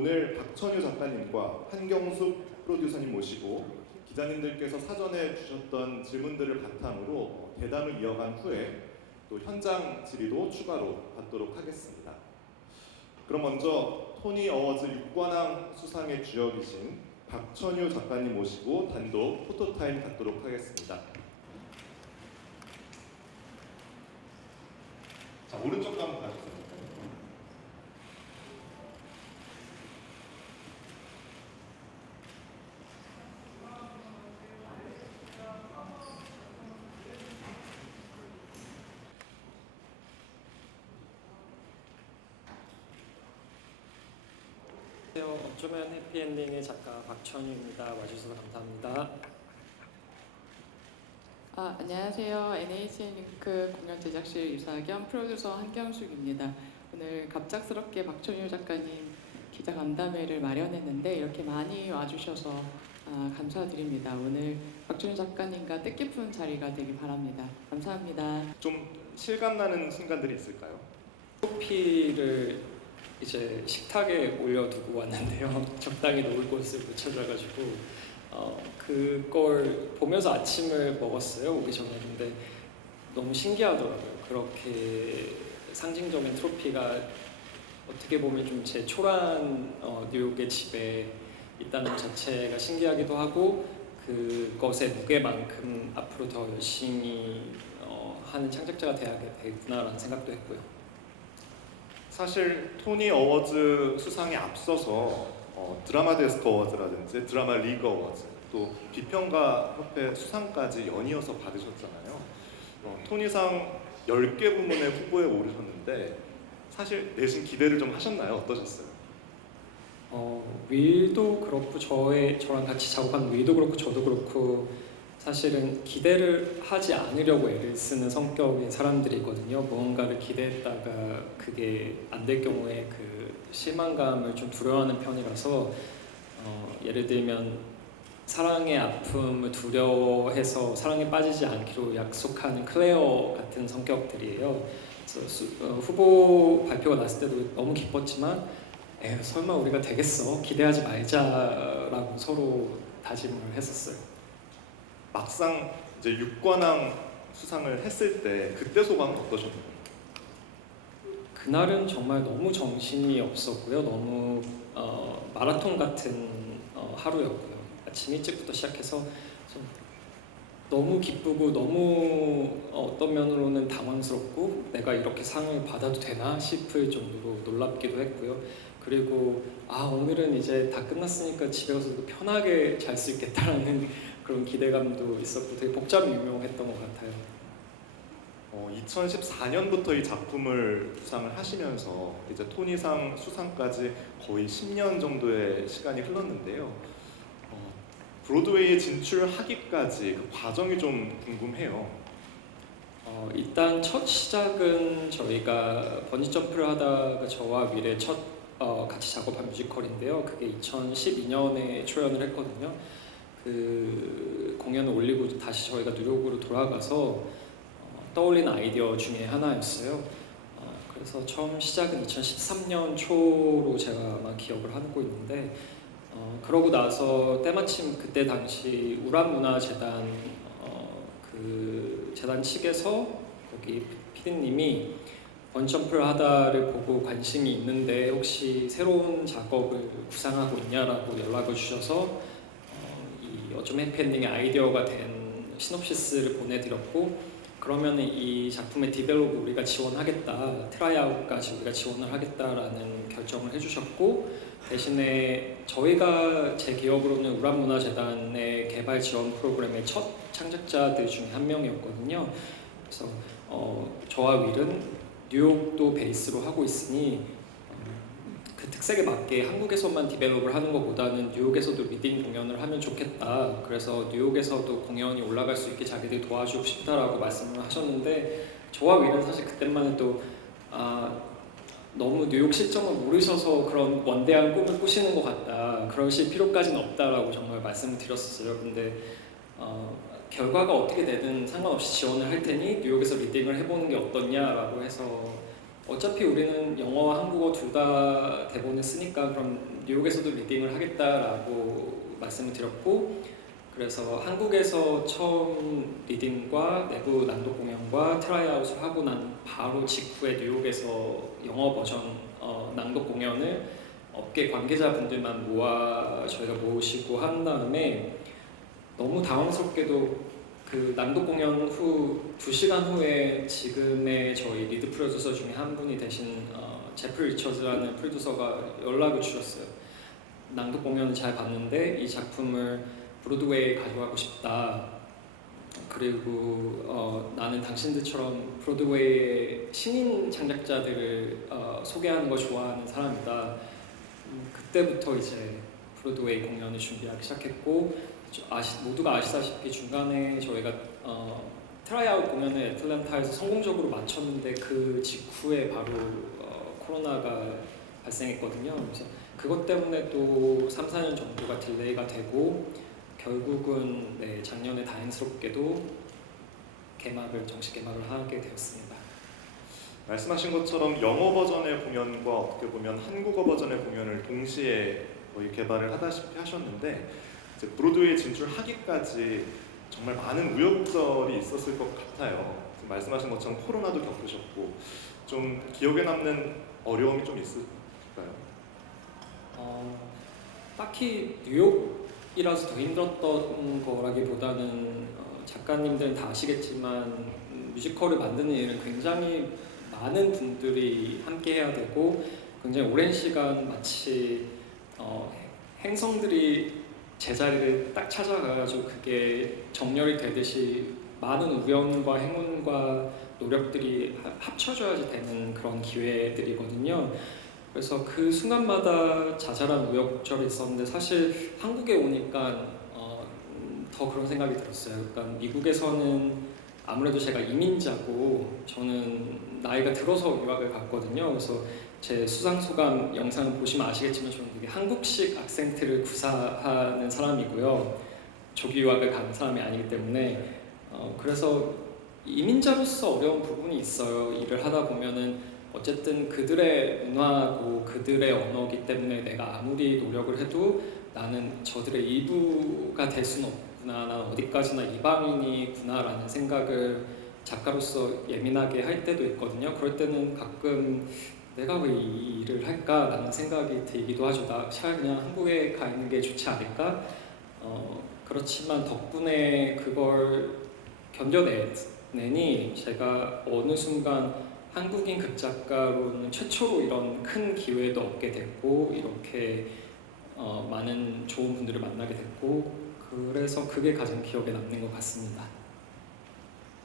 오늘 박천유 작가님과 한경숙 프로듀서님 모시고 기자님들께서 사전에 주셨던 질문들을 바탕으로 대담을 이어간 후에 또 현장 질의도 추가로 받도록 하겠습니다. 그럼 먼저 토니 어워즈 6관왕 수상의 주역이신 박천유 작가님 모시고 단독 포토타임 갖도록 하겠습니다. 자, 오른쪽도 한번 봐주세요. 안녕하세요. 어쩌면 해피엔딩의 작가 박천유입니다. 와주셔서 감사합니다. 안녕하세요. NHN 링크 공연 제작실 이사 겸 프로듀서 한경숙입니다. 오늘 갑작스럽게 박천유 작가님 기자 간담회를 마련했는데 이렇게 많이 와주셔서 감사드립니다. 오늘 박천유 작가님과 뜻깊은 자리가 되길 바랍니다. 감사합니다. 좀 실감나는 순간들이 있을까요? 트로피를 이제 식탁에 올려두고 왔는데요. 적당히 놓을 곳을 못 찾아가지고 그걸 보면서 아침을 먹었어요. 오기 전에. 근데 너무 신기하더라고요. 그렇게 상징적인 트로피가 어떻게 보면 좀 제 초라한 뉴욕의 집에 있다는 자체가 신기하기도 하고 그것의 무게만큼 앞으로 더 열심히 하는 창작자가 돼야 되겠구나라는 생각도 했고요. 사실 토니 어워즈 수상에 앞서서 드라마 데스크 어워즈라든지 드라마 리그 어워즈 또 비평가 협회 수상까지 연이어서 받으셨잖아요. 토니상 10개 부문의 후보에 오르셨는데 사실 내심 기대를 좀 하셨나요? 어떠셨어요? 윌도 그렇고 저랑 같이 작업한 윌도 그렇고 저도 그렇고 사실은 기대를 하지 않으려고 애를 쓰는 성격의 사람들이거든요. 무언가를 기대했다가 그게 안 될 경우에 그 실망감을 좀 두려워하는 편이라서 예를 들면 사랑의 아픔을 두려워해서 사랑에 빠지지 않기로 약속하는 클레어 같은 성격들이에요. 그래서 후보 발표가 났을 때도 너무 기뻤지만 설마 우리가 되겠어? 기대하지 말자라고 서로 다짐을 했었어요. 막상 이제 6관왕 수상을 했을 때 그때 소감은 어떠셨나요? 그날은 정말 너무 정신이 없었고요. 너무 마라톤 같은 하루였고요. 아침 일찍부터 시작해서 너무 기쁘고 너무 어떤 면으로는 당황스럽고 내가 이렇게 상을 받아도 되나 싶을 정도로 놀랍기도 했고요. 그리고 오늘은 이제 다 끝났으니까 집에 가서 편하게 잘 수 있겠다라는 그런 기대감도 있었고 되게 유명했던 것 같아요. 2014년부터 이 작품을 수상을 하시면서 이제 토니상 수상까지 거의 10년 정도의 시간이 흘렀는데요. 브로드웨이에 진출하기까지 그 과정이 좀 궁금해요. 일단 첫 시작은 저희가 번지점프를 하다가 저와 윌의 첫 같이 작업한 뮤지컬인데요. 그게 2012년에 초연을 했거든요. 그 공연을 올리고 다시 저희가 뉴욕으로 돌아가서 떠올린 아이디어 중에 하나였어요. 그래서 처음 시작은 2013년 초로 제가 아마 기억을 하고 있는데 그러고 나서 때마침 그때 당시 우람문화재단 그 재단 측에서 거기 PD님이 번지점프를 하다를 보고 관심이 있는데 혹시 새로운 작업을 구상하고 있냐라고 연락을 주셔서 이 어쩌면 해피엔딩의 아이디어가 된 시놉시스를 보내드렸고 그러면 이 작품의 디벨롭을 우리가 지원하겠다, 트라이아웃까지 우리가 지원을 하겠다라는 결정을 해주셨고 대신에 저희가 제 기억으로는 우람문화재단의 개발 지원 프로그램의 첫 창작자들 중에 한 명이었거든요. 그래서 저와 윌은 뉴욕도 베이스로 하고 있으니 그 특색에 맞게 한국에서만 디벨롭을 하는 것보다는 뉴욕에서도 리딩 공연을 하면 좋겠다. 그래서 뉴욕에서도 공연이 올라갈 수 있게 자기들이 도와주고 싶다라고 말씀을 하셨는데 저와 윌은 사실 그때만 해도 너무 뉴욕 실정을 모르셔서 그런 원대한 꿈을 꾸시는 것 같다. 그러실 필요까지는 없다라고 정말 말씀을 드렸었어요. 근데 결과가 어떻게 되든 상관없이 지원을 할 테니 뉴욕에서 리딩을 해보는 게 어떻냐라고 해서 어차피 우리는 영어와 한국어 둘 다 대본을 쓰니까 그럼 뉴욕에서도 리딩을 하겠다라고 말씀을 드렸고, 그래서 한국에서 처음 리딩과 내부 낭독 공연과 트라이아웃을 하고 난 바로 직후에 뉴욕에서 영어 버전 낭독 공연을 업계 관계자분들만 모아 저희가 모으시고 한 다음에, 너무 당황스럽게도 그 낭독 공연 후 2시간 후에 지금의 저희 리드 프로듀서 중에 한 분이 되신 제프리 리처즈라는 프로듀서가 연락을 주셨어요. 낭독 공연을 잘 봤는데 이 작품을 브로드웨이에 가져가고 싶다. 그리고 나는 당신들처럼 브로드웨이의 신인 창작자들을 소개하는 걸 좋아하는 사람이다. 그때부터 이제 브로드웨이 공연을 준비하기 시작했고, 모두가 아시다시피 중간에 저희가 트라이아웃 공연을 애틀랜타에서 성공적으로 마쳤는데 그 직후에 바로 코로나가 발생했거든요. 그래서 그것 때문에 또 3, 4년 정도가 딜레이가 되고 결국은 작년에 다행스럽게도 정식 개막을 하게 되었습니다. 말씀하신 것처럼 영어 버전의 공연과 어떻게 보면 한국어 버전의 공연을 동시에 거의 개발을 하다시피 하셨는데, 이제 브로드웨이 진출하기까지 정말 많은 우여곡절이 있었을 것 같아요. 말씀하신 것처럼 코로나도 겪으셨고 좀 기억에 남는 어려움이 좀 있을까요? 딱히 뉴욕이라서 더 힘들었던 거라기보다는 작가님들은 다 아시겠지만 뮤지컬을 만드는 일은 굉장히 많은 분들이 함께 해야 되고, 굉장히 오랜 시간 마치 행성들이 제자리를 딱 찾아가가지고 그게 정렬이 되듯이 많은 우연과 행운과 노력들이 합쳐져야지 되는 그런 기회들이거든요. 그래서 그 순간마다 자잘한 우여곡절이 있었는데, 사실 한국에 오니까 더 그런 생각이 들었어요. 그러니까 미국에서는 아무래도 제가 이민자고 저는 나이가 들어서 유학을 갔거든요. 그래서 제 수상소감 영상을 보시면 아시겠지만 저는 되게 한국식 악센트를 구사하는 사람이고요. 조기 유학을 간 사람이 아니기 때문에 그래서 이민자로서 어려운 부분이 있어요. 일을 하다 보면은 어쨌든 그들의 문화고 그들의 언어이기 때문에 내가 아무리 노력을 해도 나는 저들의 일부가 될 수는 없구나, 난 어디까지나 이방인이구나라는 생각을 작가로서 예민하게 할 때도 있거든요. 그럴 때는 가끔 내가 왜 이 일을 할까라는 생각이 들기도 하죠. 나 차라리 그냥 한국에 가 있는 게 좋지 않을까? 그렇지만 덕분에 그걸 견뎌내니 제가 어느 순간 한국인 극작가로는 최초로 이런 큰 기회도 얻게 됐고, 이렇게 많은 좋은 분들을 만나게 됐고, 그래서 그게 가장 기억에 남는 것 같습니다.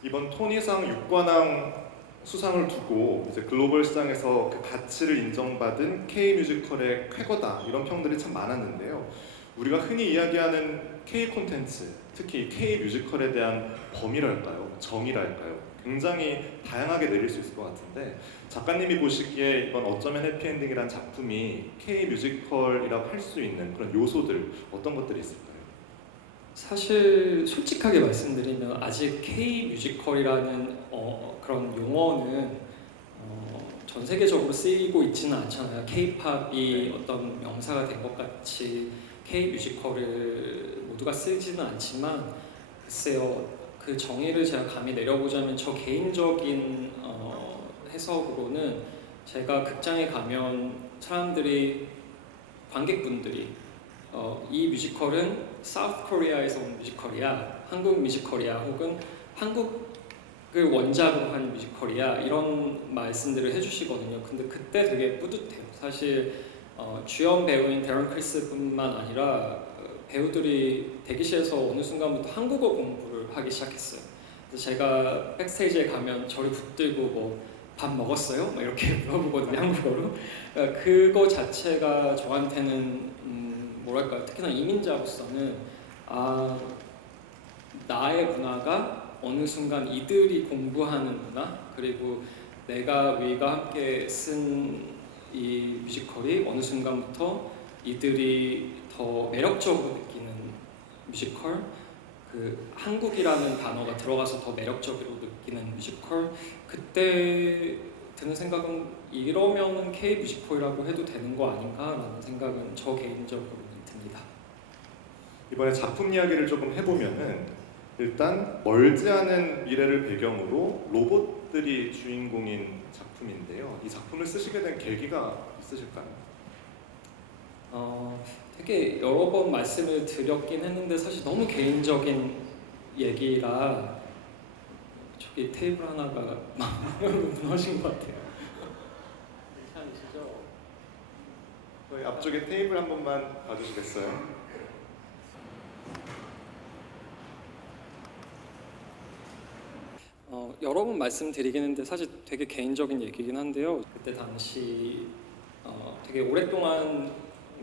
이번 토니상 6관왕 수상을 두고 이제 글로벌 시장에서 그 가치를 인정받은 K 뮤지컬의 쾌거다, 이런 평들이 참 많았는데요. 우리가 흔히 이야기하는 K 콘텐츠, 특히 K 뮤지컬에 대한 범위랄까요, 정의랄까요, 굉장히 다양하게 내릴 수 있을 것 같은데, 작가님이 보시기에 이번 어쩌면 해피엔딩이란 작품이 K 뮤지컬이라고 할 수 있는 그런 요소들, 어떤 것들이 있을까요? 사실 솔직하게 말씀드리면 아직 K 뮤지컬이라는 그런 용어는 전 세계적으로 쓰이고 있지는 않잖아요. K-팝이 어떤 명사가 된 것 같이 K 뮤지컬을 모두가 쓰지는 않지만, 글쎄요, 그 정의를 제가 감히 내려보자면 저 개인적인 해석으로는, 제가 극장에 가면 사람들이, 관객분들이 이 뮤지컬은 사우스 코리아에서 온 뮤지컬이야, 한국 뮤지컬이야, 혹은 한국을 원작으로 한 뮤지컬이야, 이런 말씀들을 해주시거든요. 근데 그때 되게 뿌듯해요. 사실 주연 배우인 데런 크리스뿐만 아니라 배우들이 대기실에서 어느 순간부터 한국어 공부를 하기 시작했어요. 그래서 제가 백스테이지에 가면 저를 붙들고 뭐 밥 먹었어요? 막 이렇게 물어보거든요, 한국어로. 그러니까 그거 자체가 저한테는 뭐랄까, 특히나 이민자로서는 나의 문화가 어느 순간 이들이 공부하는 문화, 그리고 내가 우리가 함께 쓴 이 뮤지컬이 어느 순간부터 이들이 더 매력적으로 느끼는 뮤지컬, 그 한국이라는 단어가 들어가서 더 매력적으로 느끼는 뮤지컬, 그때 드는 생각은 이러면 K 뮤지컬이라고 해도 되는 거 아닌가라는 생각은 저 개인적으로는 듭니다. 이번에 작품 이야기를 조금 해보면은 일단 멀지 않은 미래를 배경으로 로봇들이 주인공인 작품인데요. 이 작품을 쓰시게 된 계기가 있으실까요? 되게 여러 번 말씀을 드렸긴 했는데 사실 너무 개인적인 얘기라 저기 테이블 하나가 망으로 무너진 것 같아요. 괜찮으시죠? 저희 앞쪽에 테이블 한 번만 봐주시겠어요? 여러 번 말씀드리긴 했는데 사실 되게 개인적인 얘기긴 한데요. 그때 당시 되게 오랫동안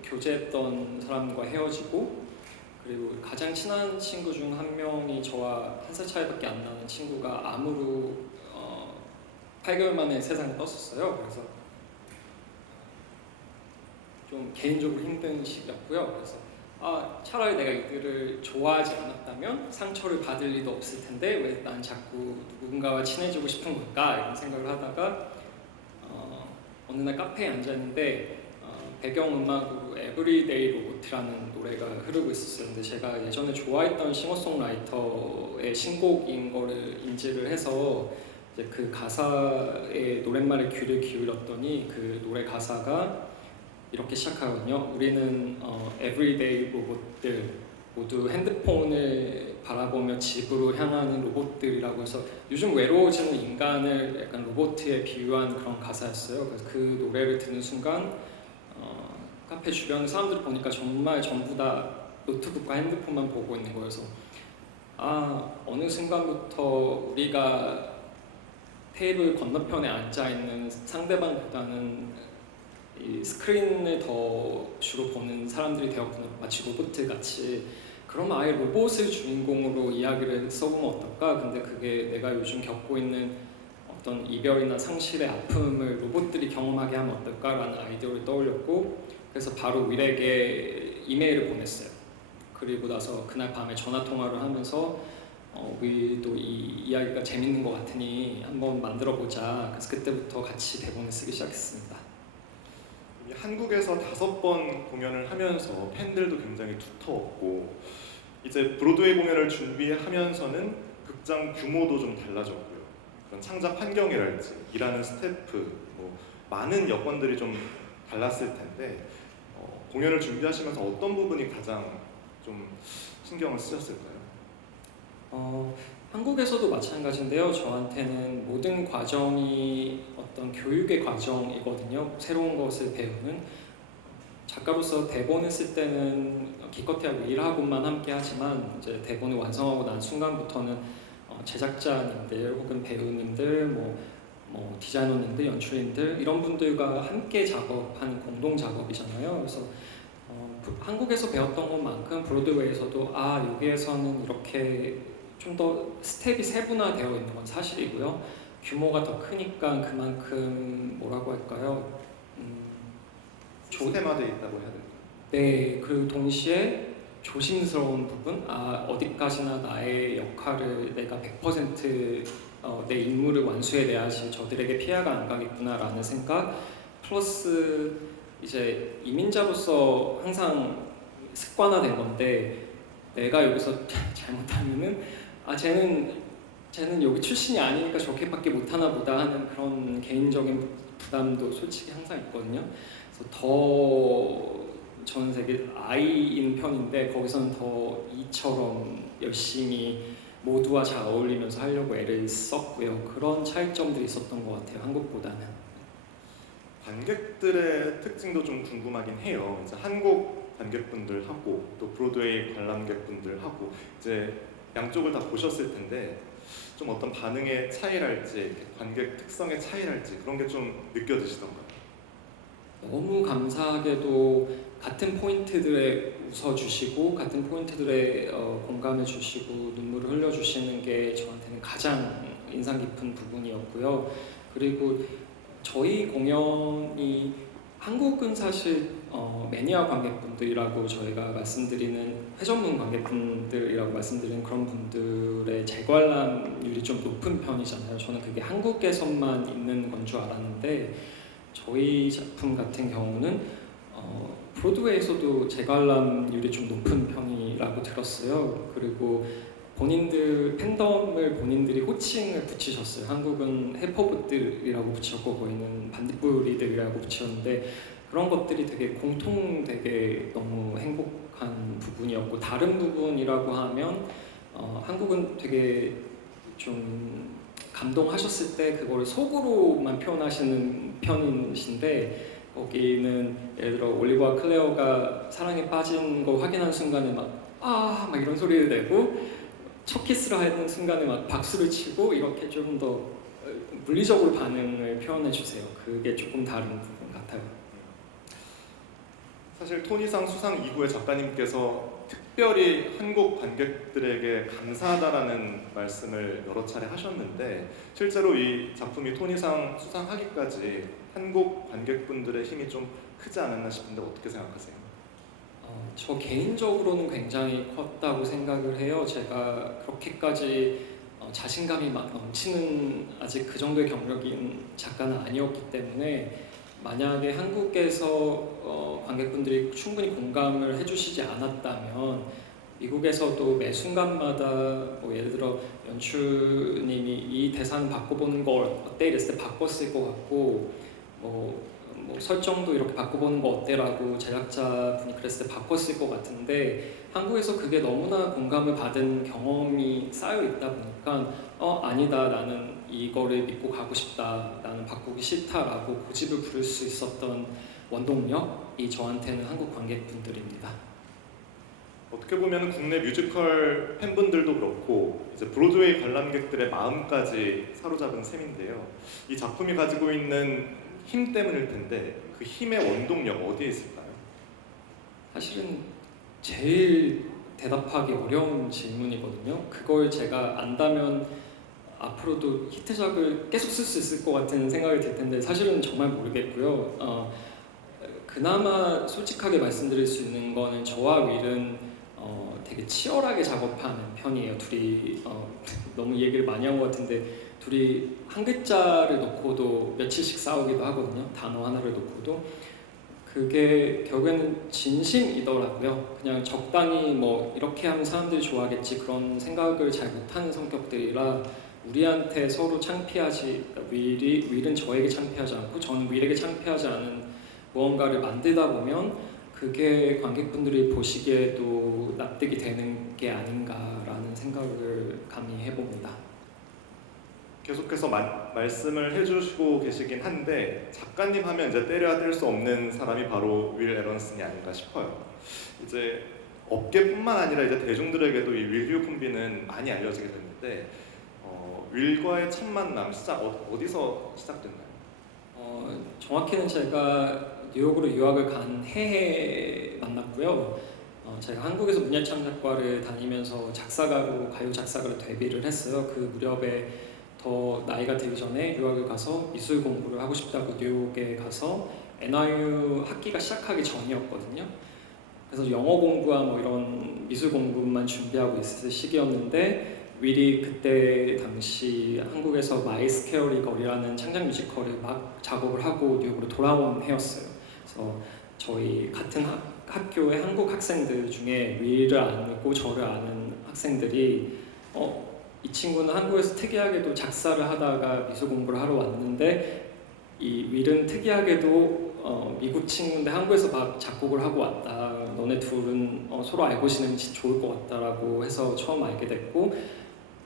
교제했던 사람과 헤어지고 그리고 가장 친한 친구 중 한 명이 저와 한 살 차이밖에 안 나는 친구가 암으로 8개월 만에 세상에 떴었어요. 그래서 좀 개인적으로 힘든 시기였고요. 그래서 차라리 내가 이들을 좋아하지 않았다면 상처를 받을 리도 없을 텐데 왜 난 자꾸 누군가와 친해지고 싶은 걸까 이런 생각을 하다가 어느 날 카페에 앉았는데 배경음악으로 에브리데이 로봇이라는 노래가 흐르고 있었어요. 근데 제가 예전에 좋아했던 싱어송라이터의 신곡인 거를 인지를 해서 이제 그 가사의 노랫말에 귀를 기울였더니 그 노래 가사가 이렇게 시작하거든요. 우리는 에브리데이 로봇들 모두 핸드폰을 바라보며 집으로 향하는 로봇들이라고 해서 요즘 외로워지는 인간을 약간 로봇에 비유한 그런 가사였어요. 그래서 그 노래를 듣는 순간 카페 주변 사람들 보니까 정말 전부 다 노트북과 핸드폰만 보고 있는 거여서 어느 순간부터 우리가 테이블 건너편에 앉아 있는 상대방보다는 이 스크린을 더 주로 보는 사람들이 되었구나. 마치 로봇 같이. 그러면 아예 로봇을 주인공으로 이야기를 써보면 어떨까? 근데 그게 내가 요즘 겪고 있는 어떤 이별이나 상실의 아픔을 로봇들이 경험하게 하면 어떨까라는 아이디어를 떠올렸고 그래서 바로 윌에게 이메일을 보냈어요. 그리고 나서 그날 밤에 전화 통화를 하면서 윌도 이 이야기가 재밌는 것 같으니 한번 만들어 보자. 그래서 그때부터 같이 대본을 쓰기 시작했습니다. 한국에서 5번 공연을 하면서 팬들도 굉장히 두터웠고 이제 브로드웨이 공연을 준비하면서는 극장 규모도 좀 달라졌고요. 그런 창작 환경이랄지 일하는 스태프 뭐 많은 여건들이 좀 달랐을 텐데 공연을 준비하시면서 어떤 부분이 가장 좀 신경을 쓰셨을까요? 한국에서도 마찬가지인데요. 저한테는 모든 과정이 어떤 교육의 과정이거든요. 새로운 것을 배우는 작가로서 대본을 쓸 때는 기껏해야 일하고만 함께 하지만 이제 대본을 완성하고 난 순간부터는 제작자님들 혹은 배우님들 뭐 디자이너님들, 연출님들 이런 분들과 함께 작업하는 공동 작업이잖아요. 그래서 한국에서 배웠던 것만큼 브로드웨이에서도 여기에서는 이렇게 좀 더 스텝이 세분화되어 있는 건 사실이고요. 규모가 더 크니까 그만큼 뭐라고 할까요? 시스템화되어 있다고 해야 될까요? 네, 그리고 동시에 조심스러운 부분, 어디까지나 나의 역할을 내가 100% 내 임무를 완수해내야지 저들에게 피해가 안 가겠구나라는 생각, 플러스 이제 이민자로서 항상 습관화된 건데 내가 여기서 잘못하면은 쟤는 여기 출신이 아니니까 저렇게밖에 못하나 보다 하는 그런 개인적인 부담도 솔직히 항상 있거든요. 그래서 더 저는 되게 아이인 편인데 거기서는 더 이처럼 열심히 모두와 잘 어울리면서 하려고 애를 썼고요. 그런 차이점들이 있었던 것 같아요. 한국보다는. 관객들의 특징도 좀 궁금하긴 해요. 이제 한국 관객분들하고 또 브로드웨이 관람객분들하고 이제 양쪽을 다 보셨을 텐데 좀 어떤 반응의 차이랄지 관객 특성의 차이랄지 그런 게 좀 느껴지시던가요? 너무 감사하게도 같은 포인트들에 웃어주시고 같은 포인트들에 공감해 주시고 눈물을 흘려주시는 게 저한테는 가장 인상 깊은 부분이었고요. 그리고 저희 공연이 한국은 사실 매니아 관객분들이라고 저희가 말씀드리는 회전문 관객분들이라고 말씀드리는 그런 분들의 재관람률이 좀 높은 편이잖아요. 저는 그게 한국에서만 있는 건 줄 알았는데 저희 작품 같은 경우는 브로드웨이에서도 재관람률이 좀 높은 편이라고 들었어요. 그리고 본인들 팬덤을 본인들이 호칭을 붙이셨어요. 한국은 해퍼붓들이라고 붙였고 거기는 반딧불이들이라고 붙였는데 그런 것들이 되게 공통되게 너무 행복한 부분이었고 다른 부분이라고 하면 한국은 되게 좀 감동하셨을 때 그거를 속으로만 표현하시는 편이신데 거기는 예를 들어 올리버와 클레어가 사랑에 빠진 거 확인한 순간에 막 이런 소리를 내고 첫 키스를 하는 순간에 막 박수를 치고 이렇게 좀 더 물리적으로 반응을 표현해 주세요. 그게 조금 다른 부분 같아요. 사실 토니상 수상 이후에 작가님께서 특별히 한국 관객들에게 감사하다라는 말씀을 여러 차례 하셨는데 실제로 이 작품이 토니상 수상하기까지 한국 관객분들의 힘이 좀 크지 않았나 싶은데 어떻게 생각하세요? 저 개인적으로는 굉장히 컸다고 생각을 해요. 제가 그렇게까지 자신감이 막 넘치는 아직 그 정도의 경력인 작가는 아니었기 때문에 만약에 한국에서 관객분들이 충분히 공감을 해주시지 않았다면 미국에서도 매 순간마다 뭐 예를 들어 연출님이 이 대사는 바꿔보는 걸 어때 이랬을 때 바꿨을 것 같고 뭐 설정도 이렇게 바꿔보는 거 어때라고 제작자분이 그랬을 때 바꿨을 것 같은데 한국에서 그게 너무나 공감을 받은 경험이 쌓여 있다 보니까 아니다 나는 이거를 믿고 가고 싶다 나는 바꾸기 싫다라고 고집을 부릴 수 있었던 원동력이 저한테는 한국 관객분들입니다. 어떻게 보면 국내 뮤지컬 팬분들도 그렇고 이제 브로드웨이 관람객들의 마음까지 사로잡은 셈인데요. 이 작품이 가지고 있는 힘 때문일 텐데 그 힘의 원동력 어디에 있을까요? 사실은 제일 대답하기 어려운 질문이거든요. 그걸 제가 안다면 앞으로도 히트작을 계속 쓸 수 있을 것 같은 생각이 들 텐데 사실은 정말 모르겠고요. 그나마 솔직하게 말씀드릴 수 있는 거는 저와 윌은 되게 치열하게 작업하는 편이에요. 둘이 너무 얘기를 많이 한 것 같은데 둘이 한 글자를 놓고도 며칠씩 싸우기도 하거든요. 단어 하나를 놓고도. 그게 결국에는 진심이더라고요. 그냥 적당히 뭐 이렇게 하면 사람들이 좋아하겠지 그런 생각을 잘 못하는 성격들이라 우리한테 서로 창피하지 윌은 저에게 창피하지 않고 저는 윌에게 창피하지 않은 무언가를 만들다 보면 그게 관객분들이 보시기에도 납득이 되는 게 아닌가라는 생각을 감히 해봅니다. 계속해서 말씀을 해주시고 계시긴 한데 작가님 하면 이제 때려야 뗄 수 없는 사람이 바로 윌 에런슨이 아닌가 싶어요. 이제 업계뿐만 아니라 이제 대중들에게도 이 윌 휴폰비는 많이 알려지게 됐는데 윌과의 첫 만남 어디서 시작됐나요? 정확히는 제가 뉴욕으로 유학을 간 해에 만났고요. 제가 한국에서 문예창작과를 다니면서 작사가로 가요 작사가로 데뷔를 했어요. 그 무렵에 더 나이가 들기 전에 유학을 가서 미술 공부를 하고 싶다고 뉴욕에 가서 NYU 학기가 시작하기 전이었거든요. 그래서 영어 공부와 뭐 이런 미술 공부만 준비하고 있을 시기였는데 윌이 그때 당시 한국에서 마이스케어리 걸이라는 창작 뮤지컬을 막 작업을 하고 뉴욕으로 돌아온 해였어요. 그래서 저희 같은 학교의 한국 학생들 중에 윌을 알고 저를 아는 학생들이 이 친구는 한국에서 특이하게도 작사를 하다가 미술 공부를 하러 왔는데 이 윌은 특이하게도 미국 친구인데 한국에서 막 작곡을 하고 왔다. 너네 둘은 서로 알고 지내면 좋을 것 같다라고 해서 처음 알게 됐고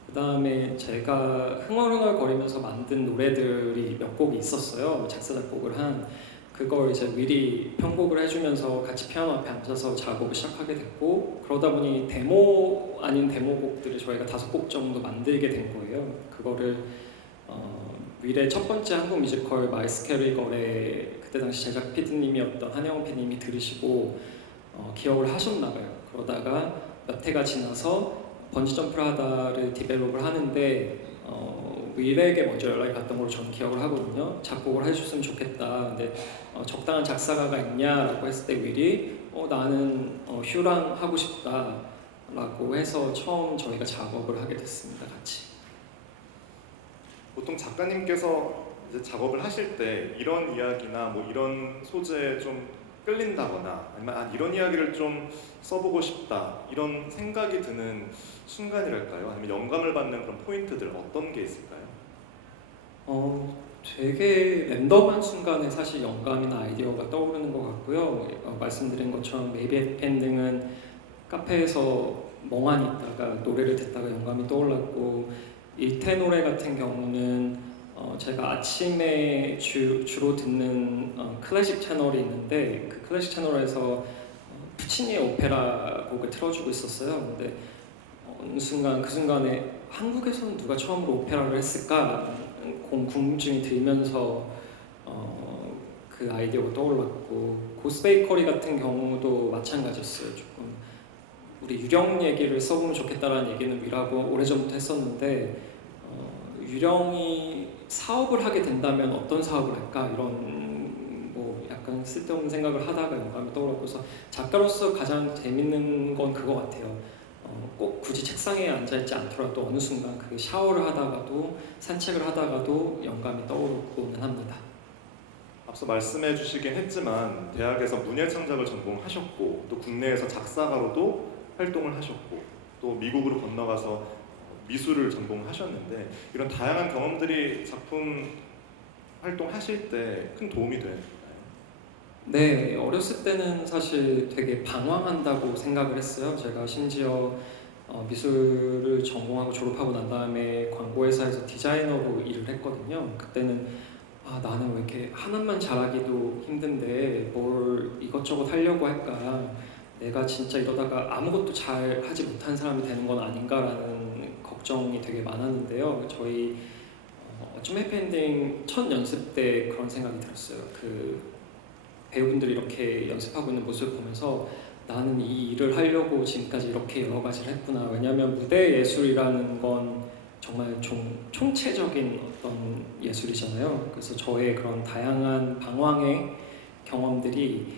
그 다음에 제가 흥얼흥얼거리면서 만든 노래들이 몇 곡이 있었어요. 작사 작곡을 한 그걸 이제 윌이 편곡을 해주면서 같이 피아노 앞에 앉아서 작업을 시작하게 됐고 그러다 보니 데모 아닌 데모곡들을 저희가 5곡 정도 만들게 된 거예요. 그거를 윌의 첫 번째 한국 뮤지컬 마이스케어리 걸에 그때 당시 제작 PD님이었던 한영원 PD님이 들으시고 기억을 하셨나 봐요. 그러다가 몇 해가 지나서 번지점프를 하다를 디벨롭을 하는데 윌에게 먼저 연락이 갔던 걸로 저는 기억을 하거든요. 작곡을 해줬으면 좋겠다. 근데 적당한 작사가가 있냐라고 했을 때 윌이 나는 휴랑 하고 싶다라고 해서 처음 저희가 작업을 하게 됐습니다. 같이. 보통 작가님께서 이제 작업을 하실 때 이런 이야기나 뭐 이런 소재에 좀 끌린다거나 아니면 이런 이야기를 좀 써보고 싶다 이런 생각이 드는 순간이랄까요? 아니면 영감을 받는 그런 포인트들 어떤 게 있을까요? 되게 랜덤한 순간에 사실 영감이나 아이디어가 떠오르는 것 같고요. 말씀드린 것처럼 메이비 해피엔딩은 카페에서 멍하니 있다가 노래를 듣다가 영감이 떠올랐고, 일테 노래 같은 경우는 제가 아침에 주로 듣는 클래식 채널이 있는데 그 클래식 채널에서 푸치니의 오페라 곡을 틀어주고 있었어요. 근데 어느 순간 그 순간에 한국에서는 누가 처음으로 오페라를 했을까 궁금증이 들면서 그 아이디어가 떠올랐고, 고스베이커리 같은 경우도 마찬가지였어요. 조금 우리 유령 얘기를 써보면 좋겠다라는 얘기는 위라고 오래전부터 했었는데 유령이 사업을 하게 된다면 어떤 사업을 할까 이런 뭐 약간 쓸데없는 생각을 하다가 영감이 떠올랐고서 작가로서 가장 재밌는 건 그거 같아요. 꼭 굳이 책상에 앉아있지 않더라도 어느 순간 그 샤워를 하다가도 산책을 하다가도 영감이 떠오르고는 합니다. 앞서 말씀해 주시긴 했지만 대학에서 문예창작을 전공하셨고 또 국내에서 작사가로도 활동을 하셨고 또 미국으로 건너가서 미술을 전공하셨는데 이런 다양한 경험들이 작품 활동하실 때 큰 도움이 되나요? 네, 어렸을 때는 사실 되게 방황한다고 생각을 했어요. 제가 심지어 미술을 전공하고 졸업하고 난 다음에 광고회사에서 디자이너로 일을 했거든요. 그때는 나는 왜 이렇게 하나만 잘하기도 힘든데 뭘 이것저것 하려고 할까? 내가 진짜 이러다가 아무것도 잘 하지 못한 사람이 되는 건 아닌가라는 걱정이 되게 많았는데요. 저희 어쩜 해피엔딩 첫 연습 때 그런 생각이 들었어요. 그 배우분들이 이렇게 연습하고 있는 모습을 보면서 나는 이 일을 하려고 지금까지 이렇게 여러 가지를 했구나. 왜냐하면 무대 예술이라는 건 정말 총체적인 어떤 예술이잖아요. 그래서 저의 그런 다양한 방황의 경험들이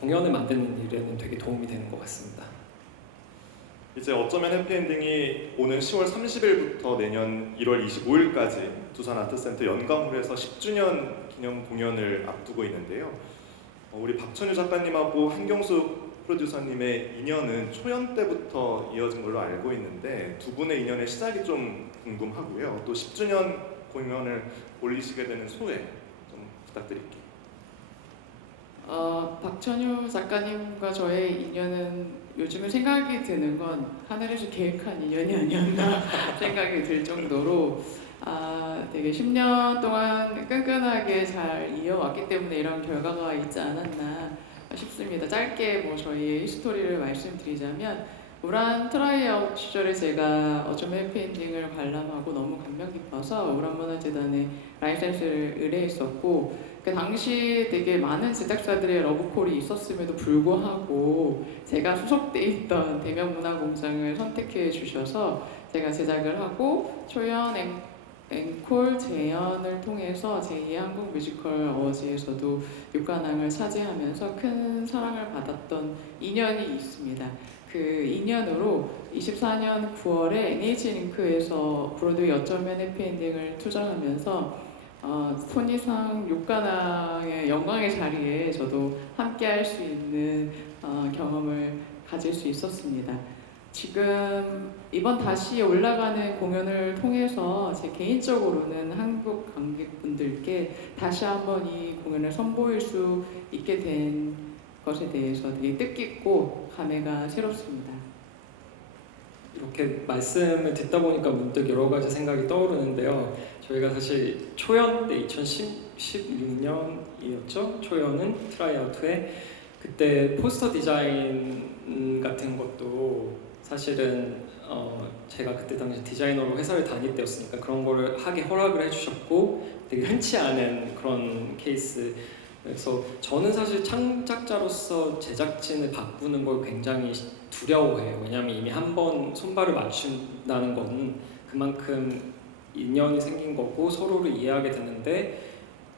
공연을 만드는 일에는 되게 도움이 되는 것 같습니다. 이제 어쩌면 해피엔딩이 오는 10월 30일부터 내년 1월 25일까지 두산 아트센터 연감홀에서 10주년 기념 공연을 앞두고 있는데요. 우리 박천유 작가님하고 한경숙 프로듀서님의 인연은 초연 때부터 이어진 걸로 알고 있는데 두 분의 인연의 시작이 좀 궁금하고요. 또 10주년 공연을 올리시게 되는 소회 좀 부탁드릴게요. 박천유 작가님과 저의 인연은 요즘에 생각이 드는 건 하늘에서 계획한 인연이 아니었나 생각이 들 정도로 되게 10년 동안 끈끈하게 잘 이어왔기 때문에 이런 결과가 있지 않았나 싶습니다. 짧게 뭐 저희의 히스토리를 말씀드리자면 우란 트라이아웃 시절에 제가 어쩜 해피엔딩을 관람하고 너무 감명 깊어서 우란문화재단에 라이센스를 의뢰했었고 그 당시 되게 많은 제작사들의 러브콜이 있었음에도 불구하고 제가 소속돼 있던 대명문화공장을 선택해 주셔서 제가 제작을 하고 초연 앵콜 재연을 통해서 제2의 한국 뮤지컬 어워즈에서도 6관왕을 차지하면서 큰 사랑을 받았던 인연이 있습니다. 그 인연으로 24년 9월에 NH링크에서 브로드웨이 어쩌면 해피엔딩을 투자하면서 토니상 6관왕의 영광의 자리에 저도 함께 할 수 있는 경험을 가질 수 있었습니다. 지금 이번 다시 올라가는 공연을 통해서 제 개인적으로는 한국 관객분들께 다시 한번 이 공연을 선보일 수 있게 된 것에 대해서 되게 뜻깊고 감회가 새롭습니다. 이렇게 말씀을 듣다 보니까 문득 여러 가지 생각이 떠오르는데요. 저희가 사실 초연 때 2016년이었죠. 초연은 트라이아웃에 그때 포스터 디자인 같은 것도 사실은 제가 그때 당시 디자이너로 회사를 다닐 때였으니까 그런 거를 하게 허락을 해주셨고 되게 흔치 않은 그런 케이스. 그래서 저는 사실 창작자로서 제작진을 바꾸는 걸 굉장히 두려워해요. 왜냐하면 이미 한 번 손발을 맞춘다는 건 그만큼 인연이 생긴 거고 서로를 이해하게 되는데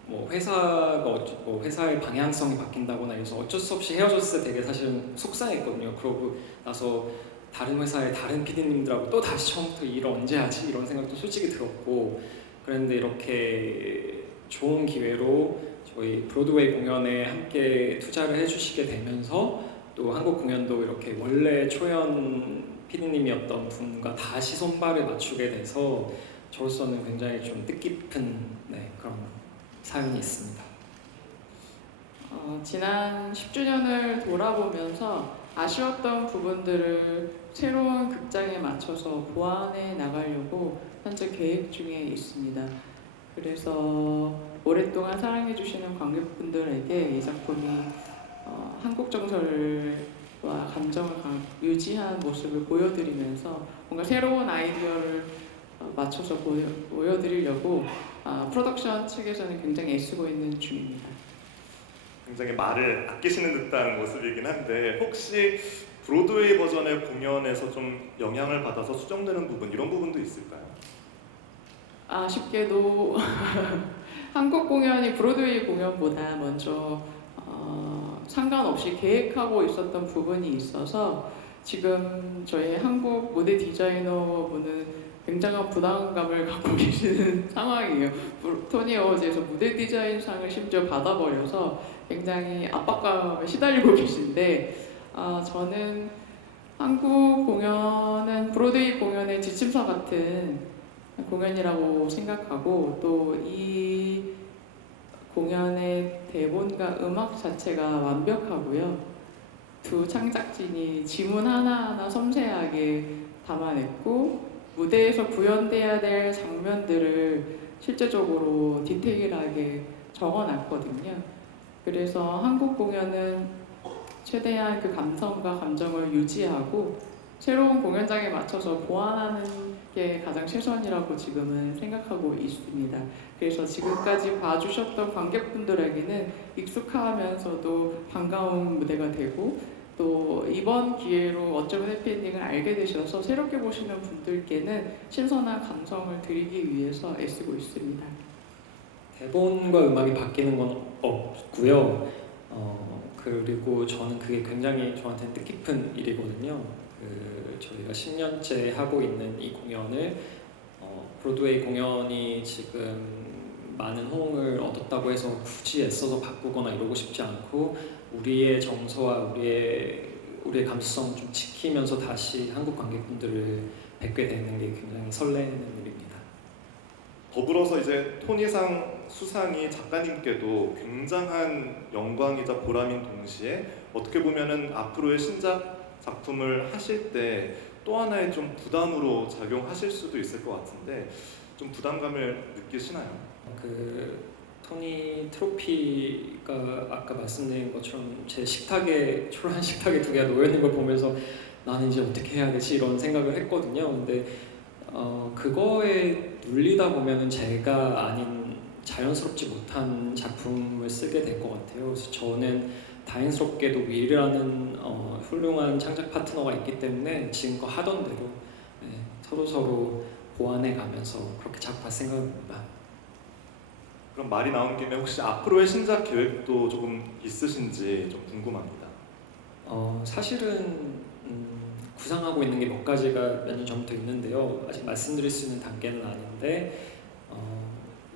뭐 회사의 방향성이 바뀐다거나 해서 어쩔 수 없이 헤어졌을 때 되게 사실은 속상했거든요. 그러고 나서 다른 회사의 다른 PD님들하고 또 다시 처음부터 일 언제 하지? 이런 생각도 솔직히 들었고 그런데 이렇게 좋은 기회로 저희 브로드웨이 공연에 함께 투자를 해주시게 되면서 또 한국 공연도 이렇게 원래 초연 PD님이었던 분과 다시 손발을 맞추게 돼서 저로서는 굉장히 좀 뜻깊은 그런 사연이 있습니다. 지난 10주년을 돌아보면서 아쉬웠던 부분들을 새로운 극장에 맞춰서 보완해 나가려고 현재 계획 중에 있습니다. 그래서 오랫동안 사랑해주시는 관객분들에게 이 작품이 한국 정서와 감정을 유지한 모습을 보여드리면서 뭔가 새로운 아이디어를 맞춰서 보여드리려고 프로덕션 측에서는 굉장히 애쓰고 있는 중입니다. 굉장히 말을 아끼시는 듯한 모습이긴 한데 혹시 브로드웨이 버전의 공연에서 좀 영향을 받아서 수정되는 부분 이런 부분도 있을까요? 아쉽게도 한국 공연이 브로드웨이 공연보다 먼저 상관없이 계획하고 있었던 부분이 있어서 지금 저희 한국 무대 디자이너분은 굉장한 부담감을 갖고 계시는 상황이에요. 토니 어워즈에서 무대 디자인상을 심지어 받아버려서 굉장히 압박감에 시달리고 계신데 저는 한국 공연은 브로드웨이 공연의 지침서 같은 공연이라고 생각하고 또 이 공연의 대본과 음악 자체가 완벽하고요. 두 창작진이 지문 하나하나 섬세하게 담아냈고 무대에서 구현돼야 될 장면들을 실제적으로 디테일하게 적어놨거든요. 그래서 한국 공연은 최대한 그 감성과 감정을 유지하고 새로운 공연장에 맞춰서 보완하는 게 가장 최선이라고 지금은 생각하고 있습니다. 그래서 지금까지 봐주셨던 관객분들에게는 익숙하면서도 반가운 무대가 되고 또 이번 기회로 어쩌면 해피엔딩을 알게 되셔서 새롭게 보시는 분들께는 신선한 감성을 드리기 위해서 애쓰고 있습니다. 대본과 음악이 바뀌는 건 없고요. 그리고 저는 그게 굉장히 저한테는 뜻깊은 일이거든요. 저희가 10년째 하고 있는 이 공연을 브로드웨이 공연이 지금 많은 호응을 얻었다고 해서 굳이 애써서 바꾸거나 이러고 싶지 않고 우리의 정서와 우리의 감수성 좀 지키면서 다시 한국 관객분들을 뵙게 되는 게 굉장히 설레는 일입니다. 더불어서 이제 토니상 수상이 작가님께도 굉장한 영광이자 보람인 동시에 어떻게 보면은 앞으로의 신작 작품을 하실 때 또 하나의 좀 부담으로 작용하실 수도 있을 것 같은데 좀 부담감을 느끼시나요? 토니 트로피가 아까 말씀드린 것처럼 제 식탁에 초라한 식탁에 두 개가 놓여 있는 걸 보면서 나는 이제 어떻게 해야 되지 이런 생각을 했거든요. 근데 그거에 눌리다 보면은 제가 아닌 자연스럽지 못한 작품을 쓰게 될 것 같아요. 그래서 저는 다행스럽게도 윌이라는 훌륭한 창작 파트너가 있기 때문에 지금껏 하던 대로 서로 보완해 가면서 그렇게 작업할 생각입니다. 그럼 말이 나온 김에 혹시 앞으로의 신작 계획도 조금 있으신지 좀 궁금합니다. 사실은 구상하고 있는 게 몇 가지가 몇 년 전부터 있는데요. 아직 말씀드릴 수 있는 단계는 아닌데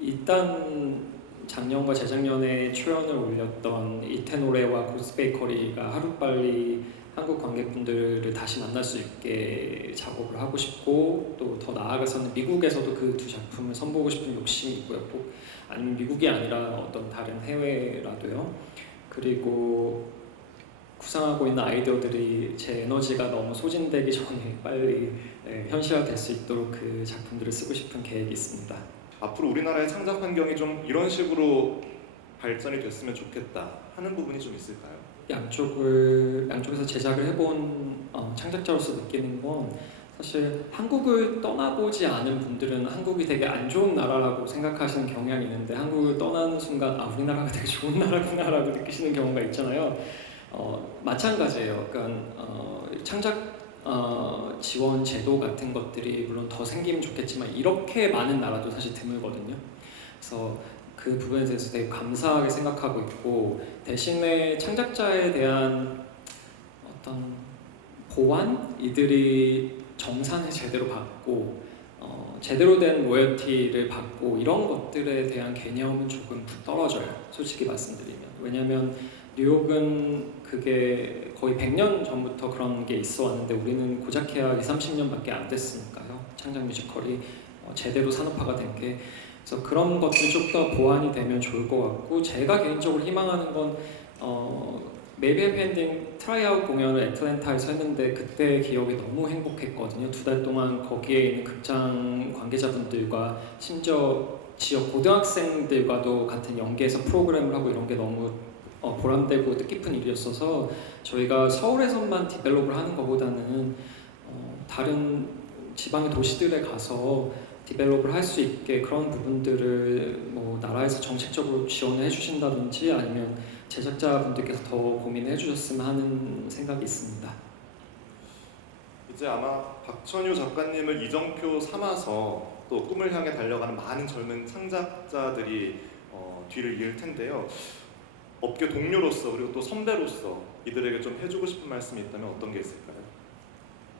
일단 작년과 재작년에 초연을 올렸던 이태노레와 고스 베이커리가 하루빨리 한국 관객분들을 다시 만날 수 있게 작업을 하고 싶고 또 더 나아가서는 미국에서도 그 두 작품을 선보고 싶은 욕심이 있고요. 꼭 아니면 미국이 아니라 어떤 다른 해외라도요. 그리고 구상하고 있는 아이디어들이 제 에너지가 너무 소진되기 전에 빨리 현실화될 수 있도록 그 작품들을 쓰고 싶은 계획이 있습니다. 앞으로 우리나라의 창작 환경이 좀 이런 식으로 발전이 됐으면 좋겠다 하는 부분이 좀 있을까요? 양쪽에서 제작을 해본 창작자로서 느끼는 건 사실 한국을 떠나보지 않은 분들은 한국이 되게 안 좋은 나라라고 생각하시는 경향이 있는데 한국을 떠나는 순간 우리나라가 되게 좋은 나라구나라고 느끼시는 경우가 있잖아요. 마찬가지예요. 그러니까 창작 지원 제도 같은 것들이 물론 더 생기면 좋겠지만 이렇게 많은 나라도 사실 드물거든요. 그래서 그 부분에 대해서 되게 감사하게 생각하고 있고, 대신에 창작자에 대한 어떤 보완? 이들이 정산을 제대로 받고 제대로 된 로열티를 받고 이런 것들에 대한 개념은 조금 떨어져요, 솔직히 말씀드리면. 왜냐하면 뉴욕은 그게 거의 100년 전부터 그런 게 있어 왔는데 우리는 고작해야 20, 30년밖에 안 됐으니까요. 창작 뮤지컬이 제대로 산업화가 된 게. 그래서 그런 것들이 좀 더 보완이 되면 좋을 것 같고, 제가 개인적으로 희망하는 건 메이비 해피엔딩 트라이아웃 공연을 애틀랜타에서 했는데 그때 기억이 너무 행복했거든요. 2달 동안 거기에 있는 극장 관계자분들과 심지어 지역 고등학생들과도 같은 연계해서 프로그램을 하고 이런 게 너무 보람되고 뜻깊은 일이었어서, 저희가 서울에서만 디벨롭을 하는 것보다는 다른 지방의 도시들에 가서 디벨롭을 할 수 있게 그런 부분들을 뭐 나라에서 정책적으로 지원을 해주신다든지 아니면 제작자분들께서 더 고민을 해주셨으면 하는 생각이 있습니다. 이제 아마 박천유 작가님을 이정표 삼아서 또 꿈을 향해 달려가는 많은 젊은 창작자들이 뒤를 이을 텐데요. 업계 동료로서 그리고 또 선배로서 이들에게 좀 해주고 싶은 말씀이 있다면 어떤 게 있을까요?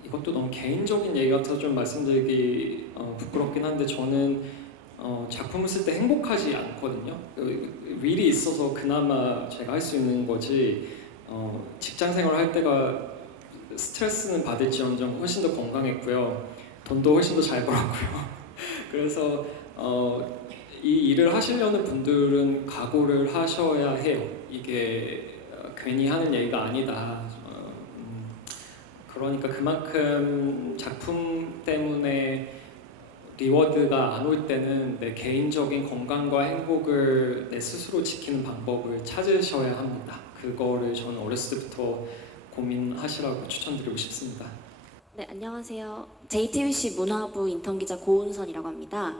이것도 너무 개인적인 얘기 같아서 좀 말씀드리기 부끄럽긴 한데, 저는 작품을 쓸 때 행복하지 않거든요. 윌이 있어서 그나마 제가 할 수 있는 거지, 직장 생활을 할 때가 스트레스는 받을지언정 훨씬 더 건강했고요. 돈도 훨씬 더 잘 벌었고요. 그래서 이 일을 하시려는 분들은 각오를 하셔야 해요. 이게 괜히 하는 얘기가 아니다. 그러니까 그만큼 작품 때문에 리워드가 안 올 때는 내 개인적인 건강과 행복을 내 스스로 지키는 방법을 찾으셔야 합니다. 그거를 저는 어렸을 때부터 고민하시라고 추천드리고 싶습니다. 네, 안녕하세요. JTBC 문화부 인턴 기자 고은선이라고 합니다.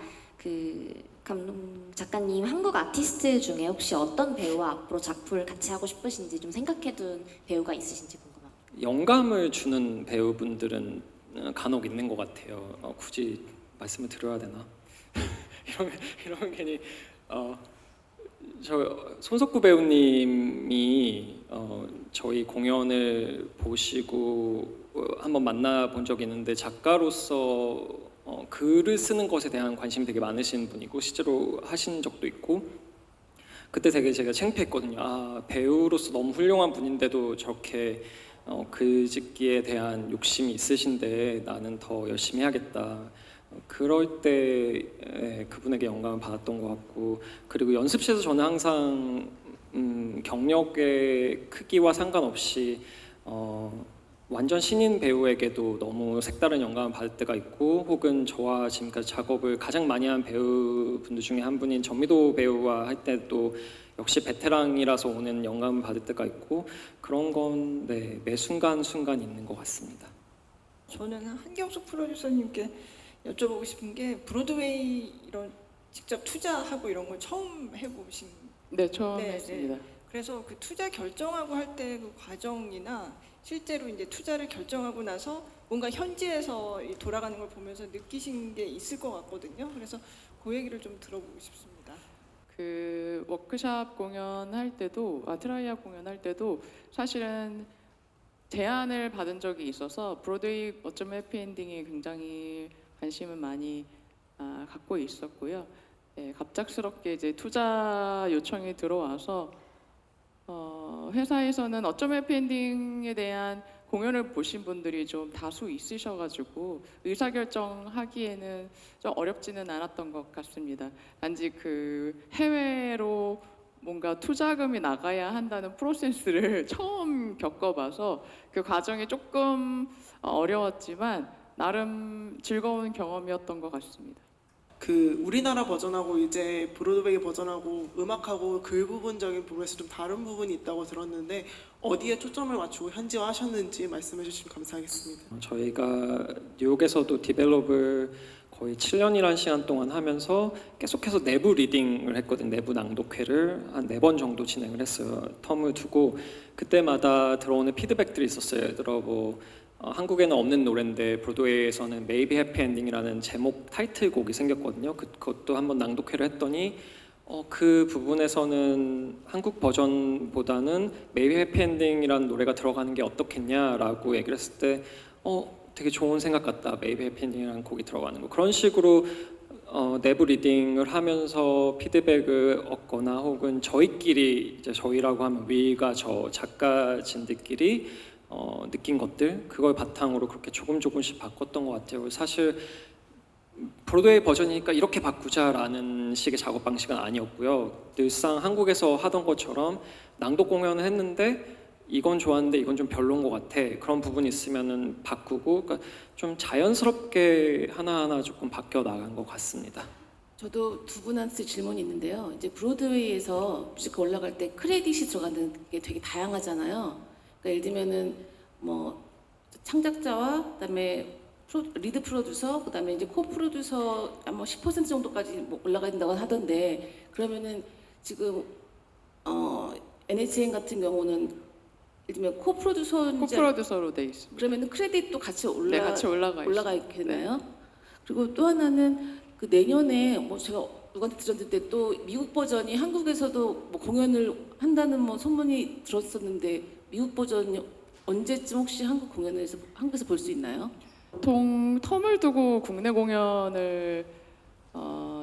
감독 작가님, 한국 아티스트 중에 혹시 어떤 배우와 앞으로 작품을 같이 하고 싶으신지 좀 생각해둔 배우가 있으신지 궁금합니다. 영감을 주는 배우분들은 간혹 있는 것 같아요. 굳이 말씀을 드려야 되나? 이러면 괜히 저 손석구 배우님이 저희 공연을 보시고 한번 만나본 적이 있는데, 작가로서 글을 쓰는 것에 대한 관심이 되게 많으신 분이고 실제로 하신 적도 있고, 그때 되게 제가 창피했거든요. 아, 배우로서 너무 훌륭한 분인데도 저렇게 글짓기에 대한 욕심이 있으신데 나는 더 열심히 해야겠다. 그럴 때 그분에게 영감을 받았던 것 같고, 그리고 연습실에서 저는 항상 경력의 크기와 상관없이 완전 신인 배우에게도 너무 색다른 영감을 받을 때가 있고, 혹은 저와 지금까지 작업을 가장 많이 한 배우분들 중에 한 분인 전미도 배우와 할 때도 역시 베테랑이라서 오는 영감을 받을 때가 있고, 그런 건 매 순간순간 있는 것 같습니다. 저는 한경숙 프로듀서님께 여쭤보고 싶은 게, 브로드웨이 이런 직접 투자하고 이런 걸 처음 해보신? 네, 처음 네, 했습니다. 그래서 그 투자 결정하고 할 때 그 과정이나 실제로 이제 투자를 결정하고 나서 뭔가 현지에서 돌아가는 걸 보면서 느끼신 게 있을 것 같거든요. 그래서 그 얘기를 좀 들어보고 싶습니다. 그 워크샵 공연할 때도, 트라이아 공연할 때도 사실은 제안을 받은 적이 있어서 브로드웨이 어쩜 해피엔딩이 굉장히 관심을 많이 갖고 있었고요. 네, 갑작스럽게 이제 투자 요청이 들어와서 회사에서는 어쩜 해피엔딩에 대한 공연을 보신 분들이 좀 다수 있으셔가지고 의사결정하기에는 좀 어렵지는 않았던 것 같습니다. 단지 그 해외로 뭔가 투자금이 나가야 한다는 프로세스를 처음 겪어봐서 그 과정이 조금 어려웠지만 나름 즐거운 경험이었던 것 같습니다. 그 우리나라 버전하고 이제 브로드웨이 버전하고 음악하고 글 부분적인 부분에서 좀 다른 부분이 있다고 들었는데, 어디에 초점을 맞추고 현지화하셨는지 말씀해 주시면 감사하겠습니다. 저희가 뉴욕에서도 디벨롭을 거의 7년이라는 시간 동안 하면서 계속해서 내부 리딩을 했거든요. 내부 낭독회를 한 4번 정도 진행을 했어요. 텀을 두고 그때마다 들어오는 피드백들이 있었어요. 예를 들어 한국에는 없는 노래인데 브로드웨이에서는 Maybe Happy Ending이라는 제목 타이틀곡이 생겼거든요. 그것도 한번 낭독회를 했더니 그 부분에서는 한국 버전보다는 Maybe Happy Ending이라는 노래가 들어가는 게 어떻겠냐라고 얘기를 했을 때 되게 좋은 생각 같다. Maybe Happy Ending이라는 곡이 들어가는 거. 그런 식으로 내부 리딩을 하면서 피드백을 얻거나 혹은 저희끼리 이제 저희라고 하면 위가 저 작가진들끼리 느낀 것들 그걸 바탕으로 그렇게 조금씩 바꿨던 것 같아요. 사실 브로드웨이 버전이니까 이렇게 바꾸자라는 식의 작업 방식은 아니었고요. 늘상 한국에서 하던 것처럼 낭독 공연을 했는데 이건 좋았는데 이건 좀 별로인 것 같아. 그런 부분이 있으면은 바꾸고 그러니까 좀 자연스럽게 하나하나 조금 바뀌어 나간 것 같습니다. 저도 두 분한테 질문이 있는데요. 이제 브로드웨이에서 뮤지컬 올라갈 때 크레딧이 들어가는 게 되게 다양하잖아요. 그러니까 예를 들면은 뭐 창작자와 그다음에 리드 프로듀서, 그다음에 이제 코 프로듀서 뭐 10% 정도까지 뭐 올라가야 된다고 하던데 그러면은 지금 NHN 같은 경우는 예를 들면 코 프로듀서인지 코프로듀서로 돼 있습니다. 그러면은 크레딧도 같이 네, 같이 올라가 있게 되나요? 그리고 또 하나는 그 내년에 뭐 제가 누구한테 들었는데 또 미국 버전이 한국에서도 뭐 공연을 한다는 뭐 소문이 들었었는데 미국 버전이 언제쯤 혹시 한국에서 볼 수 있나요? 보통 텀을 두고 국내 공연을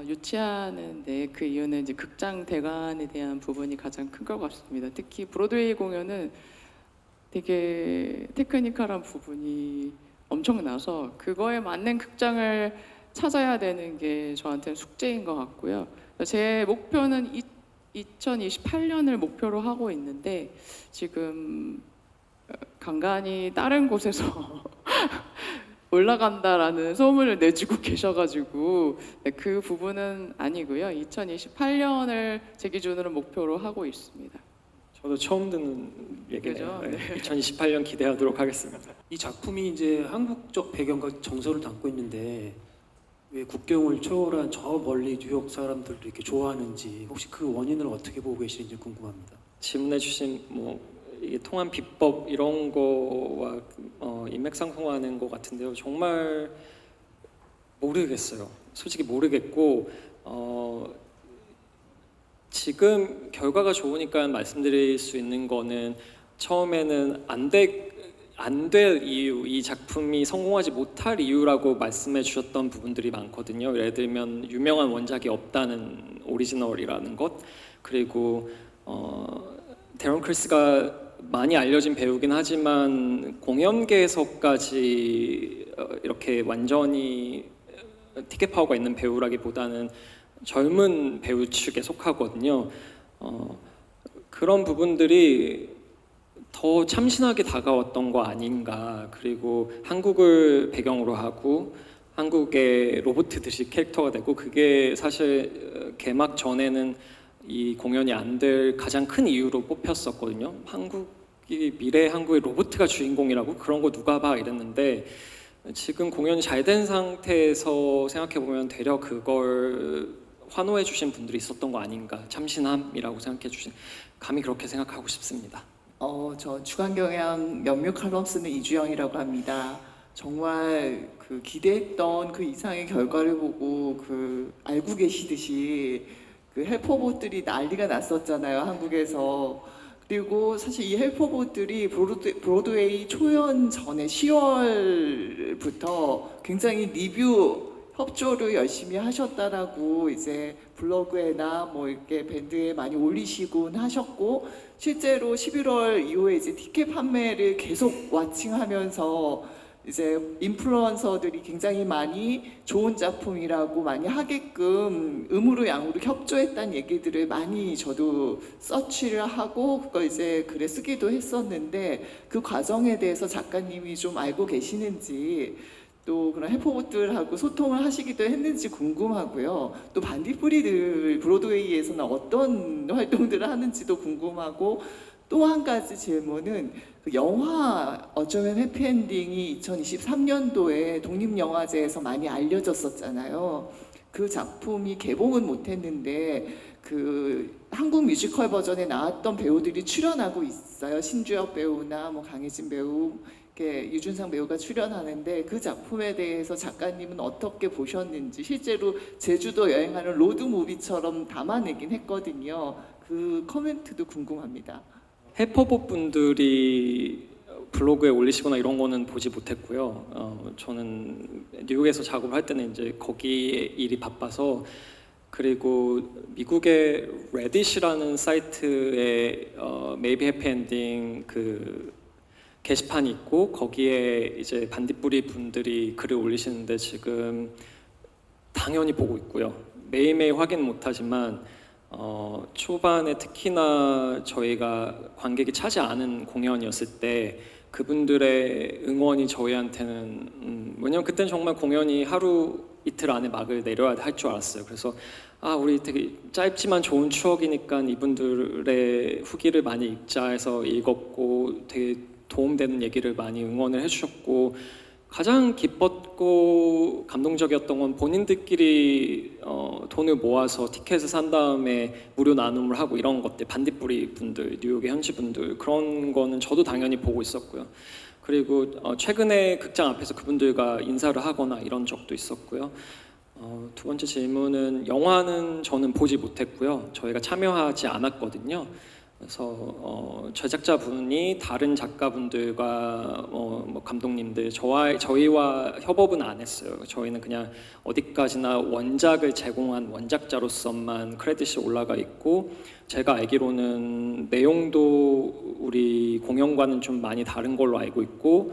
유치하는데 그 이유는 이제 극장 대관에 대한 부분이 가장 큰 것 같습니다. 특히 브로드웨이 공연은 되게 테크니컬한 부분이 엄청나서 그거에 맞는 극장을 찾아야 되는 게 저한테는 숙제인 것 같고요. 제 목표는 2028년을 목표로 하고 있는데 지금 간간히 다른 곳에서 올라간다라는 소문을 내주고 계셔가지고 그 부분은 아니고요. 2028년을 제 기준으로 목표로 하고 있습니다. 저도 처음 듣는 얘기죠. 그죠? 2028년 기대하도록 하겠습니다. 이 작품이 이제 한국적 배경과 정서를 담고 있는데 왜 국경을 초월한 저 멀리 뉴욕 사람들도 이렇게 좋아하는지 혹시 그 원인을 어떻게 보고 계시는지 궁금합니다. 질문해주신 뭐 이게 통한 비법 이런 거와 인맥상통하는 것 같은데요. 정말 모르겠어요. 솔직히 모르겠고 지금 결과가 좋으니까 말씀드릴 수 있는 거는 처음에는 안 될 이유, 이 작품이 성공하지 못할 이유라고 말씀해 주셨던 부분들이 많거든요. 예를 들면 유명한 원작이 없다는 오리지널이라는 것, 그리고 데런 클스가 많이 알려진 배우긴 하지만 공연계에서까지 이렇게 완전히 티켓 파워가 있는 배우라기보다는 젊은 배우 측에 속하거든요. 그런 부분들이 더 참신하게 다가왔던 거 아닌가. 그리고 한국을 배경으로 하고 한국의 로봇들이 캐릭터가 되고 그게 사실 개막 전에는 이 공연이 안 될 가장 큰 이유로 뽑혔었거든요. 미래 한국의 로봇가 주인공이라고 그런 거 누가 봐 이랬는데 지금 공연이 잘 된 상태에서 생각해 보면 되려 그걸 환호해 주신 분들이 있었던 거 아닌가. 참신함이라고 생각해 주신 감히 그렇게 생각하고 싶습니다. 저 주간경향 연묘 칼럼 쓰는 이주영이라고 합니다. 정말 그 기대했던 그 이상의 결과를 보고 그 알고 계시듯이 그 헬퍼봇들이 난리가 났었잖아요, 한국에서. 그리고 사실 이 헬퍼봇들이 브로드웨이 초연 전에 10월부터 굉장히 리뷰 협조를 열심히 하셨다라고 이제 블로그에나 뭐 이렇게 밴드에 많이 올리시곤 하셨고, 실제로 11월 이후에 이제 티켓 판매를 계속 와칭하면서 이제 인플루언서들이 굉장히 많이 좋은 작품이라고 많이 하게끔 음으로 양으로 협조했다는 얘기들을 많이 저도 서치를 하고 그걸 이제 글에 쓰기도 했었는데, 그 과정에 대해서 작가님이 좀 알고 계시는지, 또 그런 헬퍼봇들하고 소통을 하시기도 했는지 궁금하고요. 또 반딧불이들 브로드웨이에서는 어떤 활동들을 하는지도 궁금하고, 또 한 가지 질문은 그 영화 어쩌면 해피엔딩이 2023년도에 독립영화제에서 많이 알려졌었잖아요. 그 작품이 개봉은 못했는데 그 한국 뮤지컬 버전에 나왔던 배우들이 출연하고 있어요. 신주엽 배우나 뭐 강혜진 배우, 이렇게 유준상 배우가 출연하는데 그 작품에 대해서 작가님은 어떻게 보셨는지, 실제로 제주도 여행하는 로드 무비처럼 담아내긴 했거든요. 그 코멘트도 궁금합니다. 해퍼봇 분들이 블로그에 올리시거나 이런 거는 보지 못했고요. 저는 뉴욕에서 작업을 할 때는 이제 거기 일이 바빠서, 그리고 미국의 레딧이라는 사이트에 Maybe Happy Ending 그 게시판이 있고 거기에 이제 반딧불이 분들이 글을 올리시는데 지금 당연히 보고 있고요. 매일매일 확인 못하지만 초반에 특히나 저희가 관객이 차지 않은 공연이었을 때 그분들의 응원이 저희한테는 왜냐면 그때는 정말 공연이 하루 이틀 안에 막을 내려야 할 줄 알았어요. 그래서 우리 되게 짧지만 좋은 추억이니까 이분들의 후기를 많이 읽자 해서 읽었고, 되게 도움되는 얘기를 많이 응원을 해주셨고, 가장 기뻤고 감동적이었던 건 본인들끼리 돈을 모아서 티켓을 산 다음에 무료 나눔을 하고 이런 것들, 반딧불이 분들, 뉴욕의 현지 분들, 그런 거는 저도 당연히 보고 있었고요. 그리고 최근에 극장 앞에서 그분들과 인사를 하거나 이런 적도 있었고요. 두 번째 질문은, 영화는 저는 보지 못했고요. 저희가 참여하지 않았거든요. 그래서 제작자분이 다른 작가분들과 뭐 감독님들, 저희와 협업은 안 했어요. 저희는 그냥 어디까지나 원작을 제공한 원작자로서만 크레딧이 올라가 있고, 제가 알기로는 내용도 우리 공연과는 좀 많이 다른 걸로 알고 있고,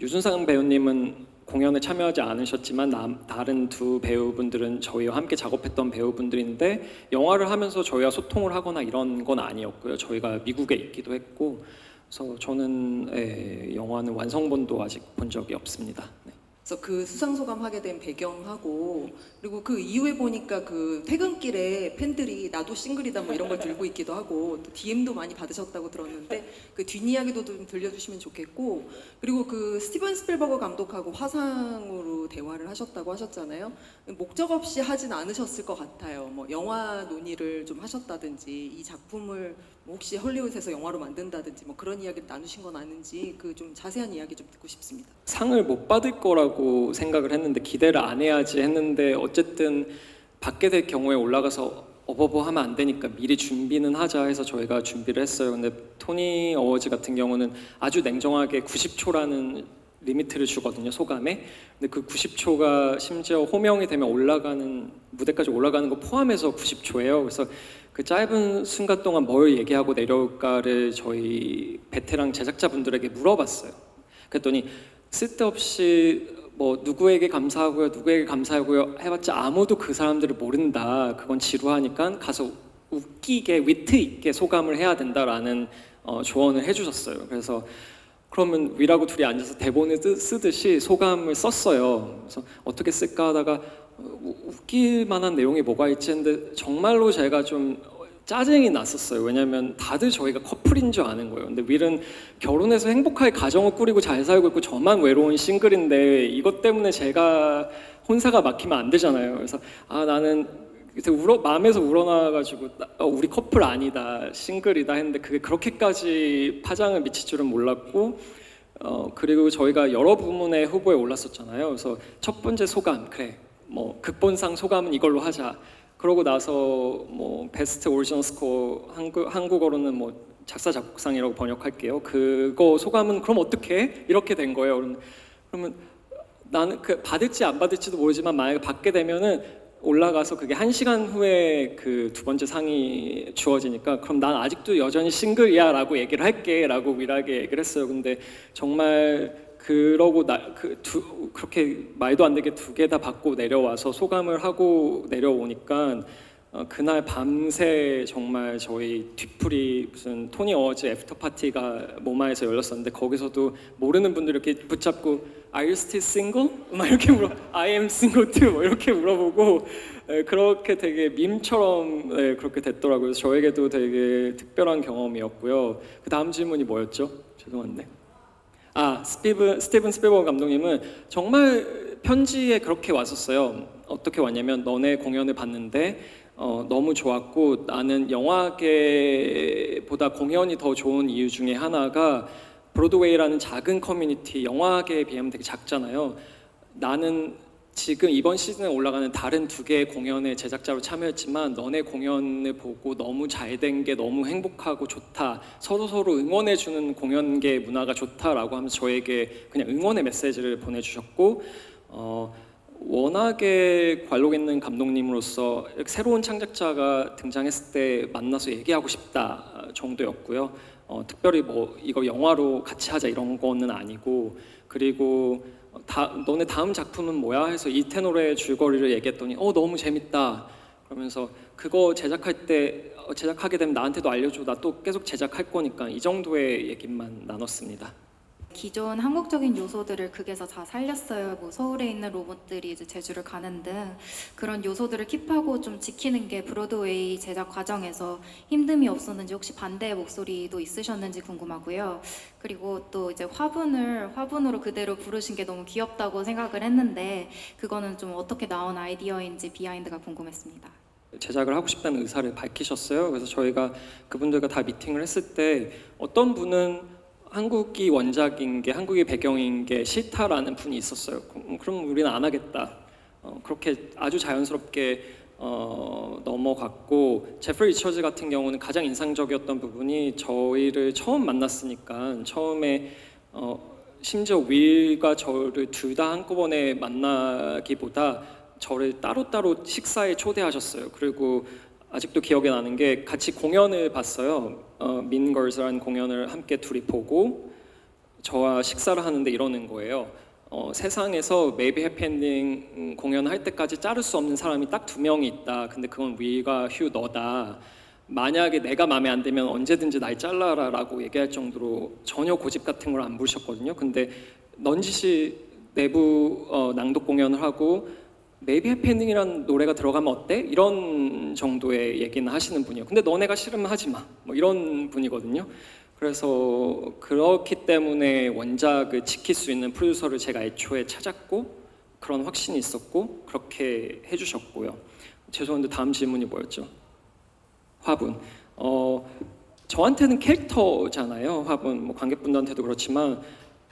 유준상 배우님은 공연에 참여하지 않으셨지만 다른 두 배우분들은 저희와 함께 작업했던 배우분들인데 영화를 하면서 저희와 소통을 하거나 이런 건 아니었고요. 저희가 미국에 있기도 했고, 그래서 저는 영화는 완성본도 아직 본 적이 없습니다. 네. 그래서 그 수상소감 하게 된 배경하고, 그리고 그 이후에 보니까 그 퇴근길에 팬들이 나도 싱글이다 뭐 이런 걸 들고 있기도 하고, 또 DM도 많이 받으셨다고 들었는데 그 뒷이야기도 좀 들려주시면 좋겠고, 그리고 그 스티븐 스필버그 감독하고 화상으로 대화를 하셨다고 하셨잖아요. 목적 없이 하진 않으셨을 것 같아요. 뭐 영화 논의를 좀 하셨다든지, 이 작품을 뭐 혹시 헐리우드에서 영화로 만든다든지 뭐 그런 이야기를 나누신 건 아닌지, 그 좀 자세한 이야기 좀 듣고 싶습니다. 상을 못 받을 거라고 생각을 했는데 기대를 안 해야지 했는데, 어쨌든 받게 될 경우에 올라가서 어버버하면 안 되니까 미리 준비는 하자 해서 저희가 준비를 했어요. 근데 토니 어워즈 같은 경우는 아주 냉정하게 90초라는 리미트를 주거든요, 소감에. 근데 그 90초가 심지어 호명이 되면 무대까지 올라가는 거 포함해서 90초예요. 그래서 그 짧은 순간 동안 뭘 얘기하고 내려올까를 저희 베테랑 제작자분들에게 물어봤어요. 그랬더니 쓸데없이 뭐 누구에게 감사하고요 해봤자 아무도 그 사람들을 모른다, 그건 지루하니까 가서 웃기게 위트 있게 소감을 해야 된다라는 조언을 해주셨어요. 그래서 그러면 위라고 둘이 앉아서 대본을 쓰듯이 소감을 썼어요. 그래서 어떻게 쓸까 하다가 웃길 만한 내용이 뭐가 있지 했는데 정말로 제가 좀 짜증이 났었어요. 왜냐면 다들 저희가 커플인 줄 아는 거예요. 근데 윌은 결혼해서 행복하게 가정을 꾸리고 잘 살고 있고 저만 외로운 싱글인데 이것 때문에 제가 혼사가 막히면 안 되잖아요. 그래서 나는 마음에서 우러나가지고 우리 커플 아니다, 싱글이다 했는데 그게 그렇게까지 파장을 미칠 줄은 몰랐고, 그리고 저희가 여러 부문의 후보에 올랐었잖아요. 그래서 첫 번째 소감, 그래 뭐 극본상 소감은 이걸로 하자. 그러고 나서 뭐 베스트 오리지널 스코어, 한국어로는 뭐 작사 작곡상이라고 번역할게요. 그거 소감은 그럼 어떻게 이렇게 된 거예요. 그러면 나는 그 받을지 안 받을지도 모르지만 만약에 받게 되면은 올라가서 그게 1시간 후에 그 두 번째 상이 주어지니까 그럼 난 아직도 여전히 싱글이야 라고 얘기를 할게 라고 윌하게 얘기를 했어요. 근데 정말 그러고 그렇게 말도 안 되게 2개 다 받고 내려와서 소감을 하고 내려오니까 그날 밤새 정말 저희 뒤풀이 무슨 토니 어워즈 애프터 파티가 모마에서 열렸었는데 거기서도 모르는 분들 이렇게 붙잡고 Are you still single? 막 이렇게 I am single too 뭐 이렇게 물어보고 그렇게 되게 밈처럼 그렇게 됐더라고요. 저에게도 되게 특별한 경험이었고요. 그 다음 질문이 뭐였죠? 죄송한데. 스티븐 스필버그 감독님은 정말 편지에 그렇게 왔었어요. 어떻게 왔냐면 너네 공연을 봤는데 너무 좋았고 나는 영화계보다 공연이 더 좋은 이유 중에 하나가 브로드웨이라는 작은 커뮤니티, 영화계에 비하면 되게 작잖아요. 나는 지금 이번 시즌에 올라가는 다른 2개의 공연의 제작자로 참여했지만 너네 공연을 보고 너무 잘된 게 너무 행복하고 좋다, 서로 응원해주는 공연계 문화가 좋다라고 하면서 저에게 그냥 응원의 메시지를 보내주셨고 워낙에 관록 있는 감독님으로서 새로운 창작자가 등장했을 때 만나서 얘기하고 싶다 정도였고요. 특별히 뭐 이거 영화로 같이 하자 이런 거는 아니고, 그리고 너네 다음 작품은 뭐야? 해서 이태노래의 줄거리를 얘기했더니 너무 재밌다 그러면서 그거 제작하게 되면 나한테도 알려줘, 나 또 계속 제작할 거니까, 이 정도의 얘기만 나눴습니다. 기존 한국적인 요소들을 극에서 다 살렸어요. 뭐 서울에 있는 로봇들이 이제 제주를 가는 등 그런 요소들을 킵하고 좀 지키는 게 브로드웨이 제작 과정에서 힘듦이 없었는지, 혹시 반대의 목소리도 있으셨는지 궁금하고요. 그리고 또 이제 화분으로 그대로 부르신 게 너무 귀엽다고 생각을 했는데 그거는 좀 어떻게 나온 아이디어인지 비하인드가 궁금했습니다. 제작을 하고 싶다는 의사를 밝히셨어요. 그래서 저희가 그분들과 다 미팅을 했을 때 어떤 분은 한국이 원작인 게, 한국이 배경인 게 싫다라는 분이 있었어요. 그럼 우리는 안 하겠다. 그렇게 아주 자연스럽게 넘어갔고, 제프리 리처즈 같은 경우는 가장 인상적이었던 부분이 저희를 처음 만났으니까 처음에 심지어 윌과 저를 둘 다 한꺼번에 만나기보다 저를 따로따로 식사에 초대하셨어요. 그리고 아직도 기억에 나는 게 같이 공연을 봤어요. Mean Girls라는 공연을 함께 둘이 보고 저와 식사를 하는데 이러는 거예요. 세상에서 Maybe Happy Ending 공연할 때까지 자를 수 없는 사람이 딱 2명이 있다. 근데 그건 윌과 휴 너다. 만약에 내가 마음에 안 들면 언제든지 날 잘라라 라고 얘기할 정도로 전혀 고집 같은 걸 안 부르셨거든요. 근데 넌지시 내부 낭독 공연을 하고 Maybe Happy Ending이라는 노래가 들어가면 어때? 이런 정도의 얘기는 하시는 분이에요. 근데 너네가 싫으면 하지 마. 뭐 이런 분이거든요. 그래서 그렇기 때문에 원작을 지킬 수 있는 프로듀서를 제가 애초에 찾았고 그런 확신이 있었고 그렇게 해주셨고요. 죄송한데 다음 질문이 뭐였죠? 화분. 저한테는 캐릭터잖아요. 화분. 뭐 관객분들한테도 그렇지만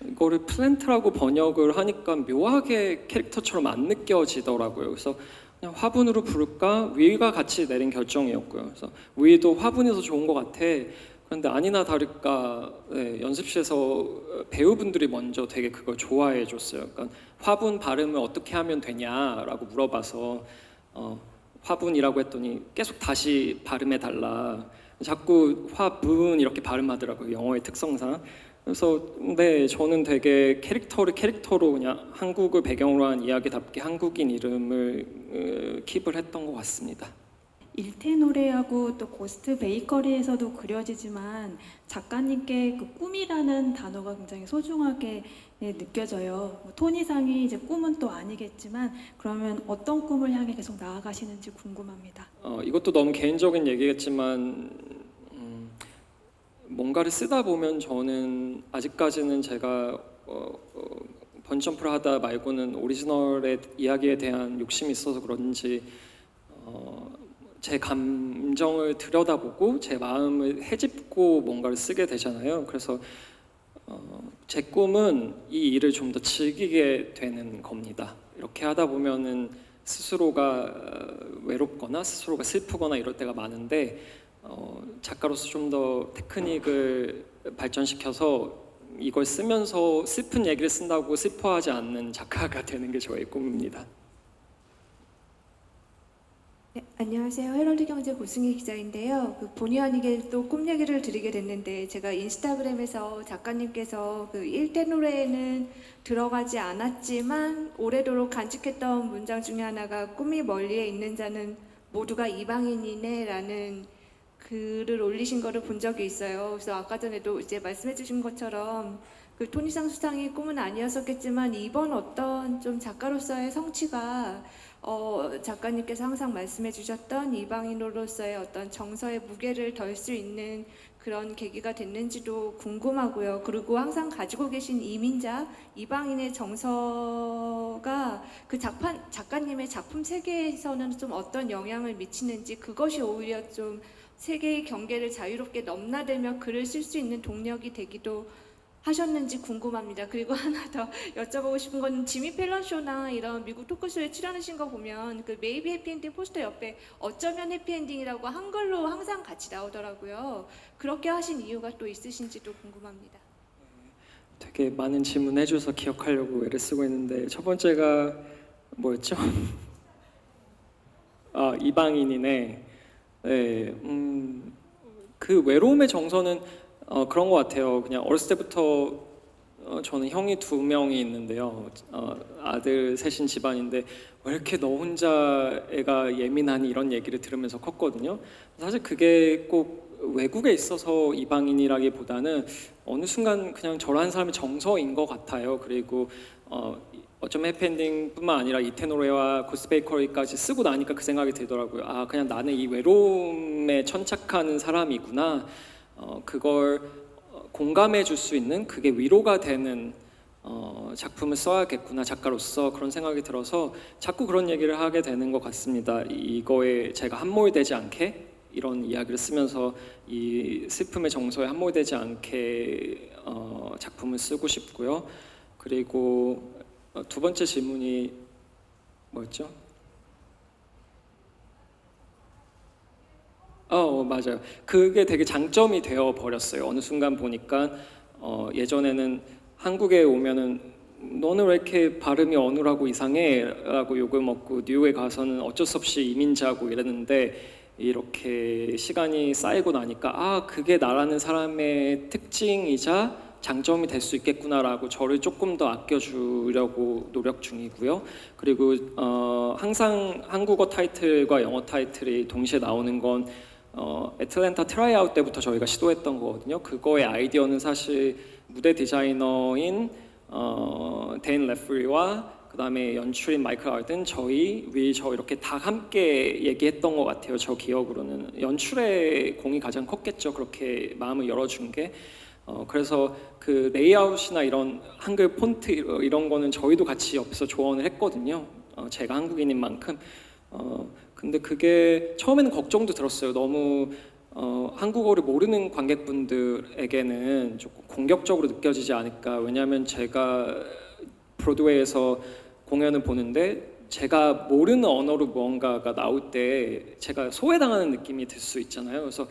이거를 플랜트라고 번역을 하니까 묘하게 캐릭터처럼 안 느껴지더라고요. 그래서 그냥 화분으로 부를까? 윌과 같이 내린 결정이었고요. 그래서 윌도 화분에서 좋은 것 같아. 그런데 아니나 다를까 연습실에서 배우분들이 먼저 되게 그걸 좋아해 줬어요. 그러니까 화분 발음을 어떻게 하면 되냐라고 물어봐서 화분이라고 했더니 계속 다시 발음해 달라. 자꾸 화분 이렇게 발음하더라고요. 영어의 특성상. 그래서 저는 되게 캐릭터로 그냥 한국을 배경으로 한 이야기답게 한국인 이름을 킵을 했던 것 같습니다. 일태 노래하고 또 고스트 베이커리에서도 그려지지만 작가님께 그 꿈이라는 단어가 굉장히 소중하게 느껴져요. 뭐 토니상이 이제 꿈은 또 아니겠지만 그러면 어떤 꿈을 향해 계속 나아가시는지 궁금합니다. 이것도 너무 개인적인 얘기겠지만 뭔가를 쓰다 보면 저는 아직까지는 제가 번점프를 하다 말고는 오리지널의 이야기에 대한 욕심이 있어서 그런지 제 감정을 들여다보고 제 마음을 헤집고 뭔가를 쓰게 되잖아요. 그래서 제 꿈은 이 일을 좀 더 즐기게 되는 겁니다. 이렇게 하다 보면은 스스로가 외롭거나 스스로가 슬프거나 이럴 때가 많은데 작가로서 좀 더 테크닉을 발전시켜서 이걸 쓰면서 슬픈 얘기를 쓴다고 슬퍼하지 않는 작가가 되는 게 저의 꿈입니다. 네, 안녕하세요. 헤럴드 경제 고승희 기자인데요. 본의 아니게 또 꿈 얘기를 드리게 됐는데 제가 인스타그램에서 작가님께서 그 일대 노래에는 들어가지 않았지만 오래도록 간직했던 문장 중에 하나가 꿈이 멀리에 있는 자는 모두가 이방인이네라는 글을 올리신 거를 본 적이 있어요. 그래서 아까 전에도 이제 말씀해주신 것처럼 그 토니상 수상이 꿈은 아니었었겠지만 이번 어떤 좀 작가로서의 성취가 작가님께서 항상 말씀해주셨던 이방인으로서의 어떤 정서의 무게를 덜 수 있는 그런 계기가 됐는지도 궁금하고요. 그리고 항상 가지고 계신 이민자, 이방인의 정서가 그 작가님의 작품 세계에서는 좀 어떤 영향을 미치는지, 그것이 오히려 좀 세계의 경계를 자유롭게 넘나들며 글을 쓸 수 있는 동력이 되기도 하셨는지 궁금합니다. 그리고 하나 더 여쭤보고 싶은 건 지미 펠런 쇼나 이런 미국 토크쇼에 출연하신 거 보면 그 메이비 해피엔딩 포스터 옆에 어쩌면 해피엔딩이라고 한글로 항상 같이 나오더라고요. 그렇게 하신 이유가 또 있으신지도 궁금합니다. 되게 많은 질문 해줘서 기억하려고 애를 쓰고 있는데 첫 번째가 뭐였죠? 아, 이방인이네. 네, 그 외로움의 정서는 그런 것 같아요. 그냥 어렸을 때부터 저는 형이 2명이 있는데요. 아들 셋인 집안인데 왜 이렇게 너 혼자 애가 예민하니 이런 얘기를 들으면서 컸거든요. 사실 그게 꼭 외국에 있어서 이방인이라기보다는 어느 순간 그냥 저라는 사람의 정서인 것 같아요. 그리고 어쩌면 해피엔딩뿐만 아니라 이태노레와 고스트 베이커리까지 쓰고 나니까 그 생각이 들더라고요. 아, 그냥 나는 이 외로움에 천착하는 사람이구나. 그걸 공감해 줄 수 있는, 그게 위로가 되는 작품을 써야겠구나, 작가로서. 그런 생각이 들어서 자꾸 그런 얘기를 하게 되는 것 같습니다. 이거에 제가 함몰되지 않게 이런 이야기를 쓰면서 이 슬픔의 정서에 함몰되지 않게 작품을 쓰고 싶고요. 그리고 두 번째 질문이 뭐였죠? 맞아요. 그게 되게 장점이 되어 버렸어요. 어느 순간 보니까 예전에는 한국에 오면은 너는 왜 이렇게 발음이 어눌하고 이상해? 라고 욕을 먹고 뉴욕에 가서는 어쩔 수 없이 이민자고 이랬는데 이렇게 시간이 쌓이고 나니까 아, 그게 나라는 사람의 특징이자 장점이 될 수 있겠구나라고 저를 조금 더 아껴주려고 노력 중이고요. 그리고 항상 한국어 타이틀과 영어 타이틀이 동시에 나오는 건 애틀랜타 트라이아웃 때부터 저희가 시도했던 거거든요. 그거의 아이디어는 사실 무대 디자이너인 데인 레프리와 그다음에 연출인 마이클 알든, 저 이렇게 다 함께 얘기했던 것 같아요. 저 기억으로는 연출의 공이 가장 컸겠죠. 그렇게 마음을 열어준 게. 그래서 그 레이아웃이나 이런 한글 폰트 이런 거는 저희도 같이 옆에서 조언을 했거든요. 제가 한국인인 만큼. 근데 그게 처음에는 걱정도 들었어요. 너무 한국어를 모르는 관객분들에게는 조금 공격적으로 느껴지지 않을까. 왜냐하면 제가 브로드웨이에서 공연을 보는데 제가 모르는 언어로 무언가가 나올 때 제가 소외당하는 느낌이 들 수 있잖아요. 그래서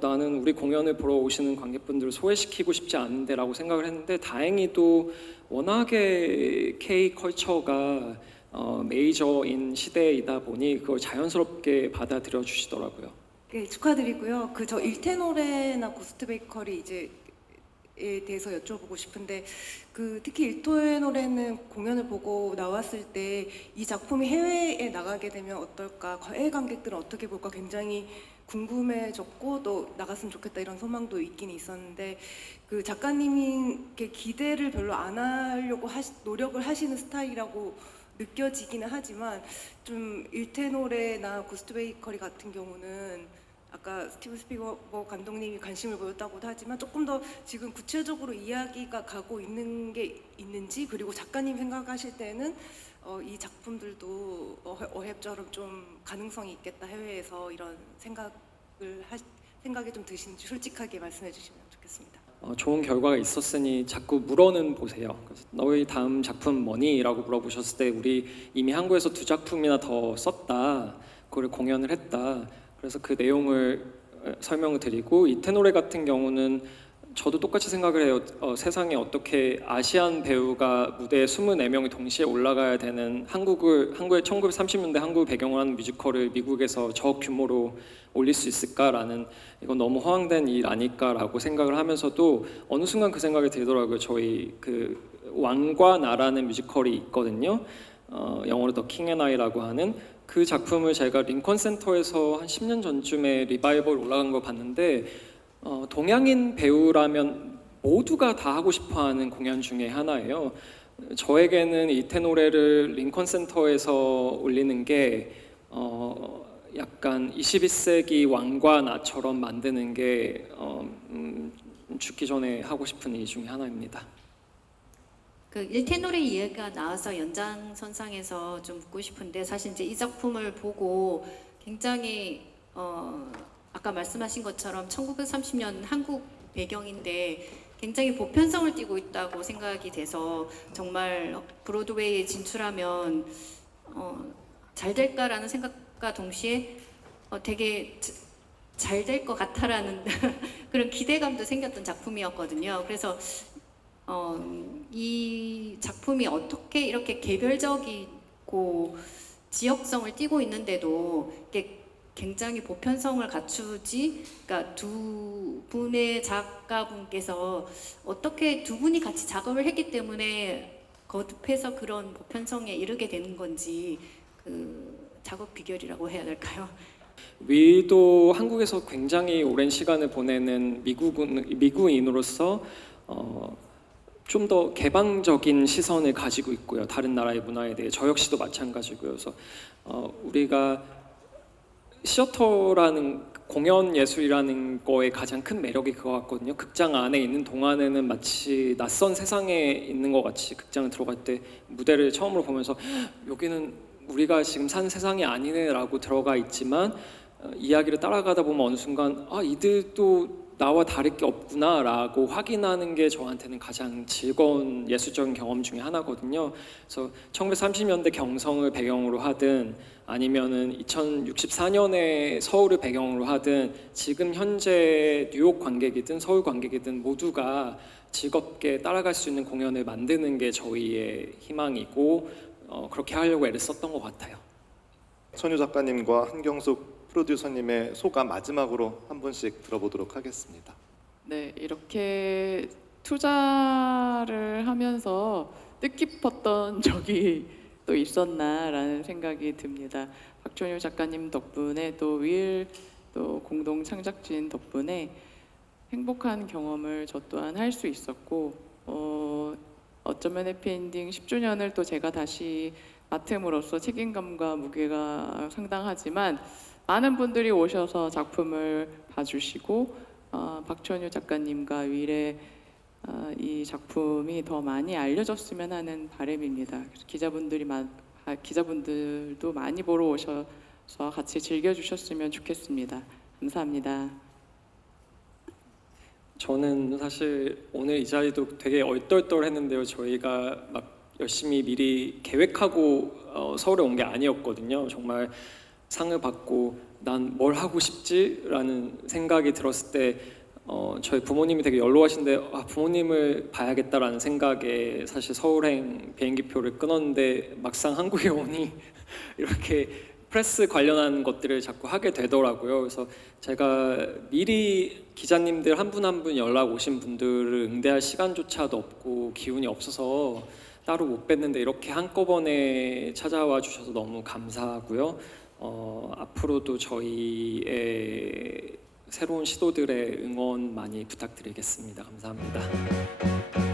나는 우리 공연을 보러 오시는 관객분들을 소외시키고 싶지 않은데라고 생각을 했는데 다행히도 워낙에 K 컬처가 메이저인 시대이다 보니 그걸 자연스럽게 받아들여 주시더라고요. 네, 축하드리고요. 저 일테노레나 고스트 베이커리 에 대해서 여쭤보고 싶은데 특히 일테노레는 공연을 보고 나왔을 때 이 작품이 해외에 나가게 되면 어떨까, 해외 관객들은 어떻게 볼까 굉장히 궁금해졌고 또 나갔으면 좋겠다 이런 소망도 있긴 있었는데 그 작가님이 기대를 별로 안 하려고 노력을 하시는 스타일이라고 느껴지기는 하지만 좀 일테노레나 고스트 베이커리 같은 경우는 아까 스티븐 스필버그 감독님이 관심을 보였다고도 하지만 조금 더 지금 구체적으로 이야기가 가고 있는 게 있는지, 그리고 작가님 생각하실 때는 이 작품들도 어헵처럼 좀 가능성이 있겠다 해외에서 이런 생각이 좀 드시는지 솔직하게 말씀해 주시면 좋겠습니다. 좋은 결과가 있었으니 자꾸 물어는 보세요. 그래서 너희 다음 작품 뭐니? 라고 물어보셨을 때 우리 이미 한국에서 2작품이나 더 썼다. 그걸 공연을 했다. 그래서 그 내용을 설명을 드리고 이태노레 같은 경우는 저도 똑같이 생각을 해요. 세상에 어떻게 아시안 배우가 무대에 24명이 동시에 올라가야 되는 한국의 1930년대 한국을 배경으로 하는 뮤지컬을 미국에서 저 규모로 올릴 수 있을까라는, 이건 너무 허황된 일 아닐까라고 생각을 하면서도 어느 순간 그 생각이 들더라고요. 저희 그 왕과 나라는 뮤지컬이 있거든요. 영어로 더 킹 앤 아이라고 하는 그 작품을 제가 링컨 센터에서 한 10년 전쯤에 리바이벌 올라간 걸 봤는데 동양인 배우라면 모두가 다 하고 싶어하는 공연 중에 하나예요. 저에게는 이태노레를 링컨 센터에서 올리는 게 약간 21세기 왕과 나처럼 만드는 게 죽기 전에 하고 싶은 일 중에 하나입니다. 그 일테노레 이야기가 나와서 연장선상에서 좀 묻고 싶은데, 사실 이제 이 작품을 보고 굉장히 아까 말씀하신 것처럼 1930년 한국 배경인데 굉장히 보편성을 띠고 있다고 생각이 돼서 정말 브로드웨이에 진출하면 잘 될까라는 생각과 동시에 되게 잘 될 것 같아라는 그런 기대감도 생겼던 작품이었거든요. 그래서 이 작품이 어떻게 이렇게 개별적이고 지역성을 띠고 있는데도 이게 굉장히 보편성을 갖추지, 그러니까 두 분의 작가분께서 어떻게 두 분이 같이 작업을 했기 때문에 거듭해서 그런 보편성에 이르게 되는 건지, 그 작업 비결이라고 해야 될까요? 윌도 한국에서 굉장히 오랜 시간을 보내는 미국인으로서 좀 더 개방적인 시선을 가지고 있고요. 다른 나라의 문화에 대해 저 역시도 마찬가지고요. 그래서 우리가 시어터라는 공연 예술이라는 거에 가장 큰 매력이 그거 같거든요. 극장 안에 있는 동안에는 마치 낯선 세상에 있는 것 같이 극장을 들어갈 때 무대를 처음으로 보면서 여기는 우리가 지금 사는 세상이 아니네라고 들어가 있지만 이야기를 따라가다 보면 어느 순간 이들도 나와 다를 게 없구나라고 확인하는 게 저한테는 가장 즐거운 예술적인 경험 중에 하나거든요. 그래서 1930년대 경성을 배경으로 하든 아니면은 2064년에 서울을 배경으로 하든 지금 현재 뉴욕 관객이든 서울 관객이든 모두가 즐겁게 따라갈 수 있는 공연을 만드는 게 저희의 희망이고 그렇게 하려고 애를 썼던 것 같아요. 천유 작가님과 한경숙 프로듀서님의 소감 마지막으로 한 분씩 들어보도록 하겠습니다. 네, 이렇게 투자를 하면서 뜻깊었던 적이 또 있었나라는 생각이 듭니다. 박천유 작가님 덕분에 또 윌 또 공동 창작진 덕분에 행복한 경험을 저 또한 할 수 있었고 어쩌면 해피엔딩 10주년을 또 제가 다시 맡음으로써 책임감과 무게가 상당하지만 많은 분들이 오셔서 작품을 봐주시고 박천유 작가님과 윌의 이 작품이 더 많이 알려졌으면 하는 바람입니다. 기자분들도 많이 보러 오셔서 같이 즐겨주셨으면 좋겠습니다. 감사합니다. 저는 사실 오늘 이 자리도 되게 얼떨떨했는데요. 저희가 막 열심히 미리 계획하고 서울에 온 게 아니었거든요. 정말 상을 받고 난 뭘 하고 싶지라는 생각이 들었을 때 저희 부모님이 되게 연로하신데 부모님을 봐야겠다라는 생각에 사실 서울행 비행기표를 끊었는데 막상 한국에 오니 이렇게 프레스 관련한 것들을 자꾸 하게 되더라고요. 그래서 제가 미리 기자님들 한 분 한 분 연락 오신 분들을 응대할 시간조차도 없고 기운이 없어서 따로 못 뵀는데 이렇게 한꺼번에 찾아와 주셔서 너무 감사하고요. 앞으로도 저희의 새로운 시도들의 응원 많이 부탁드리겠습니다. 감사합니다.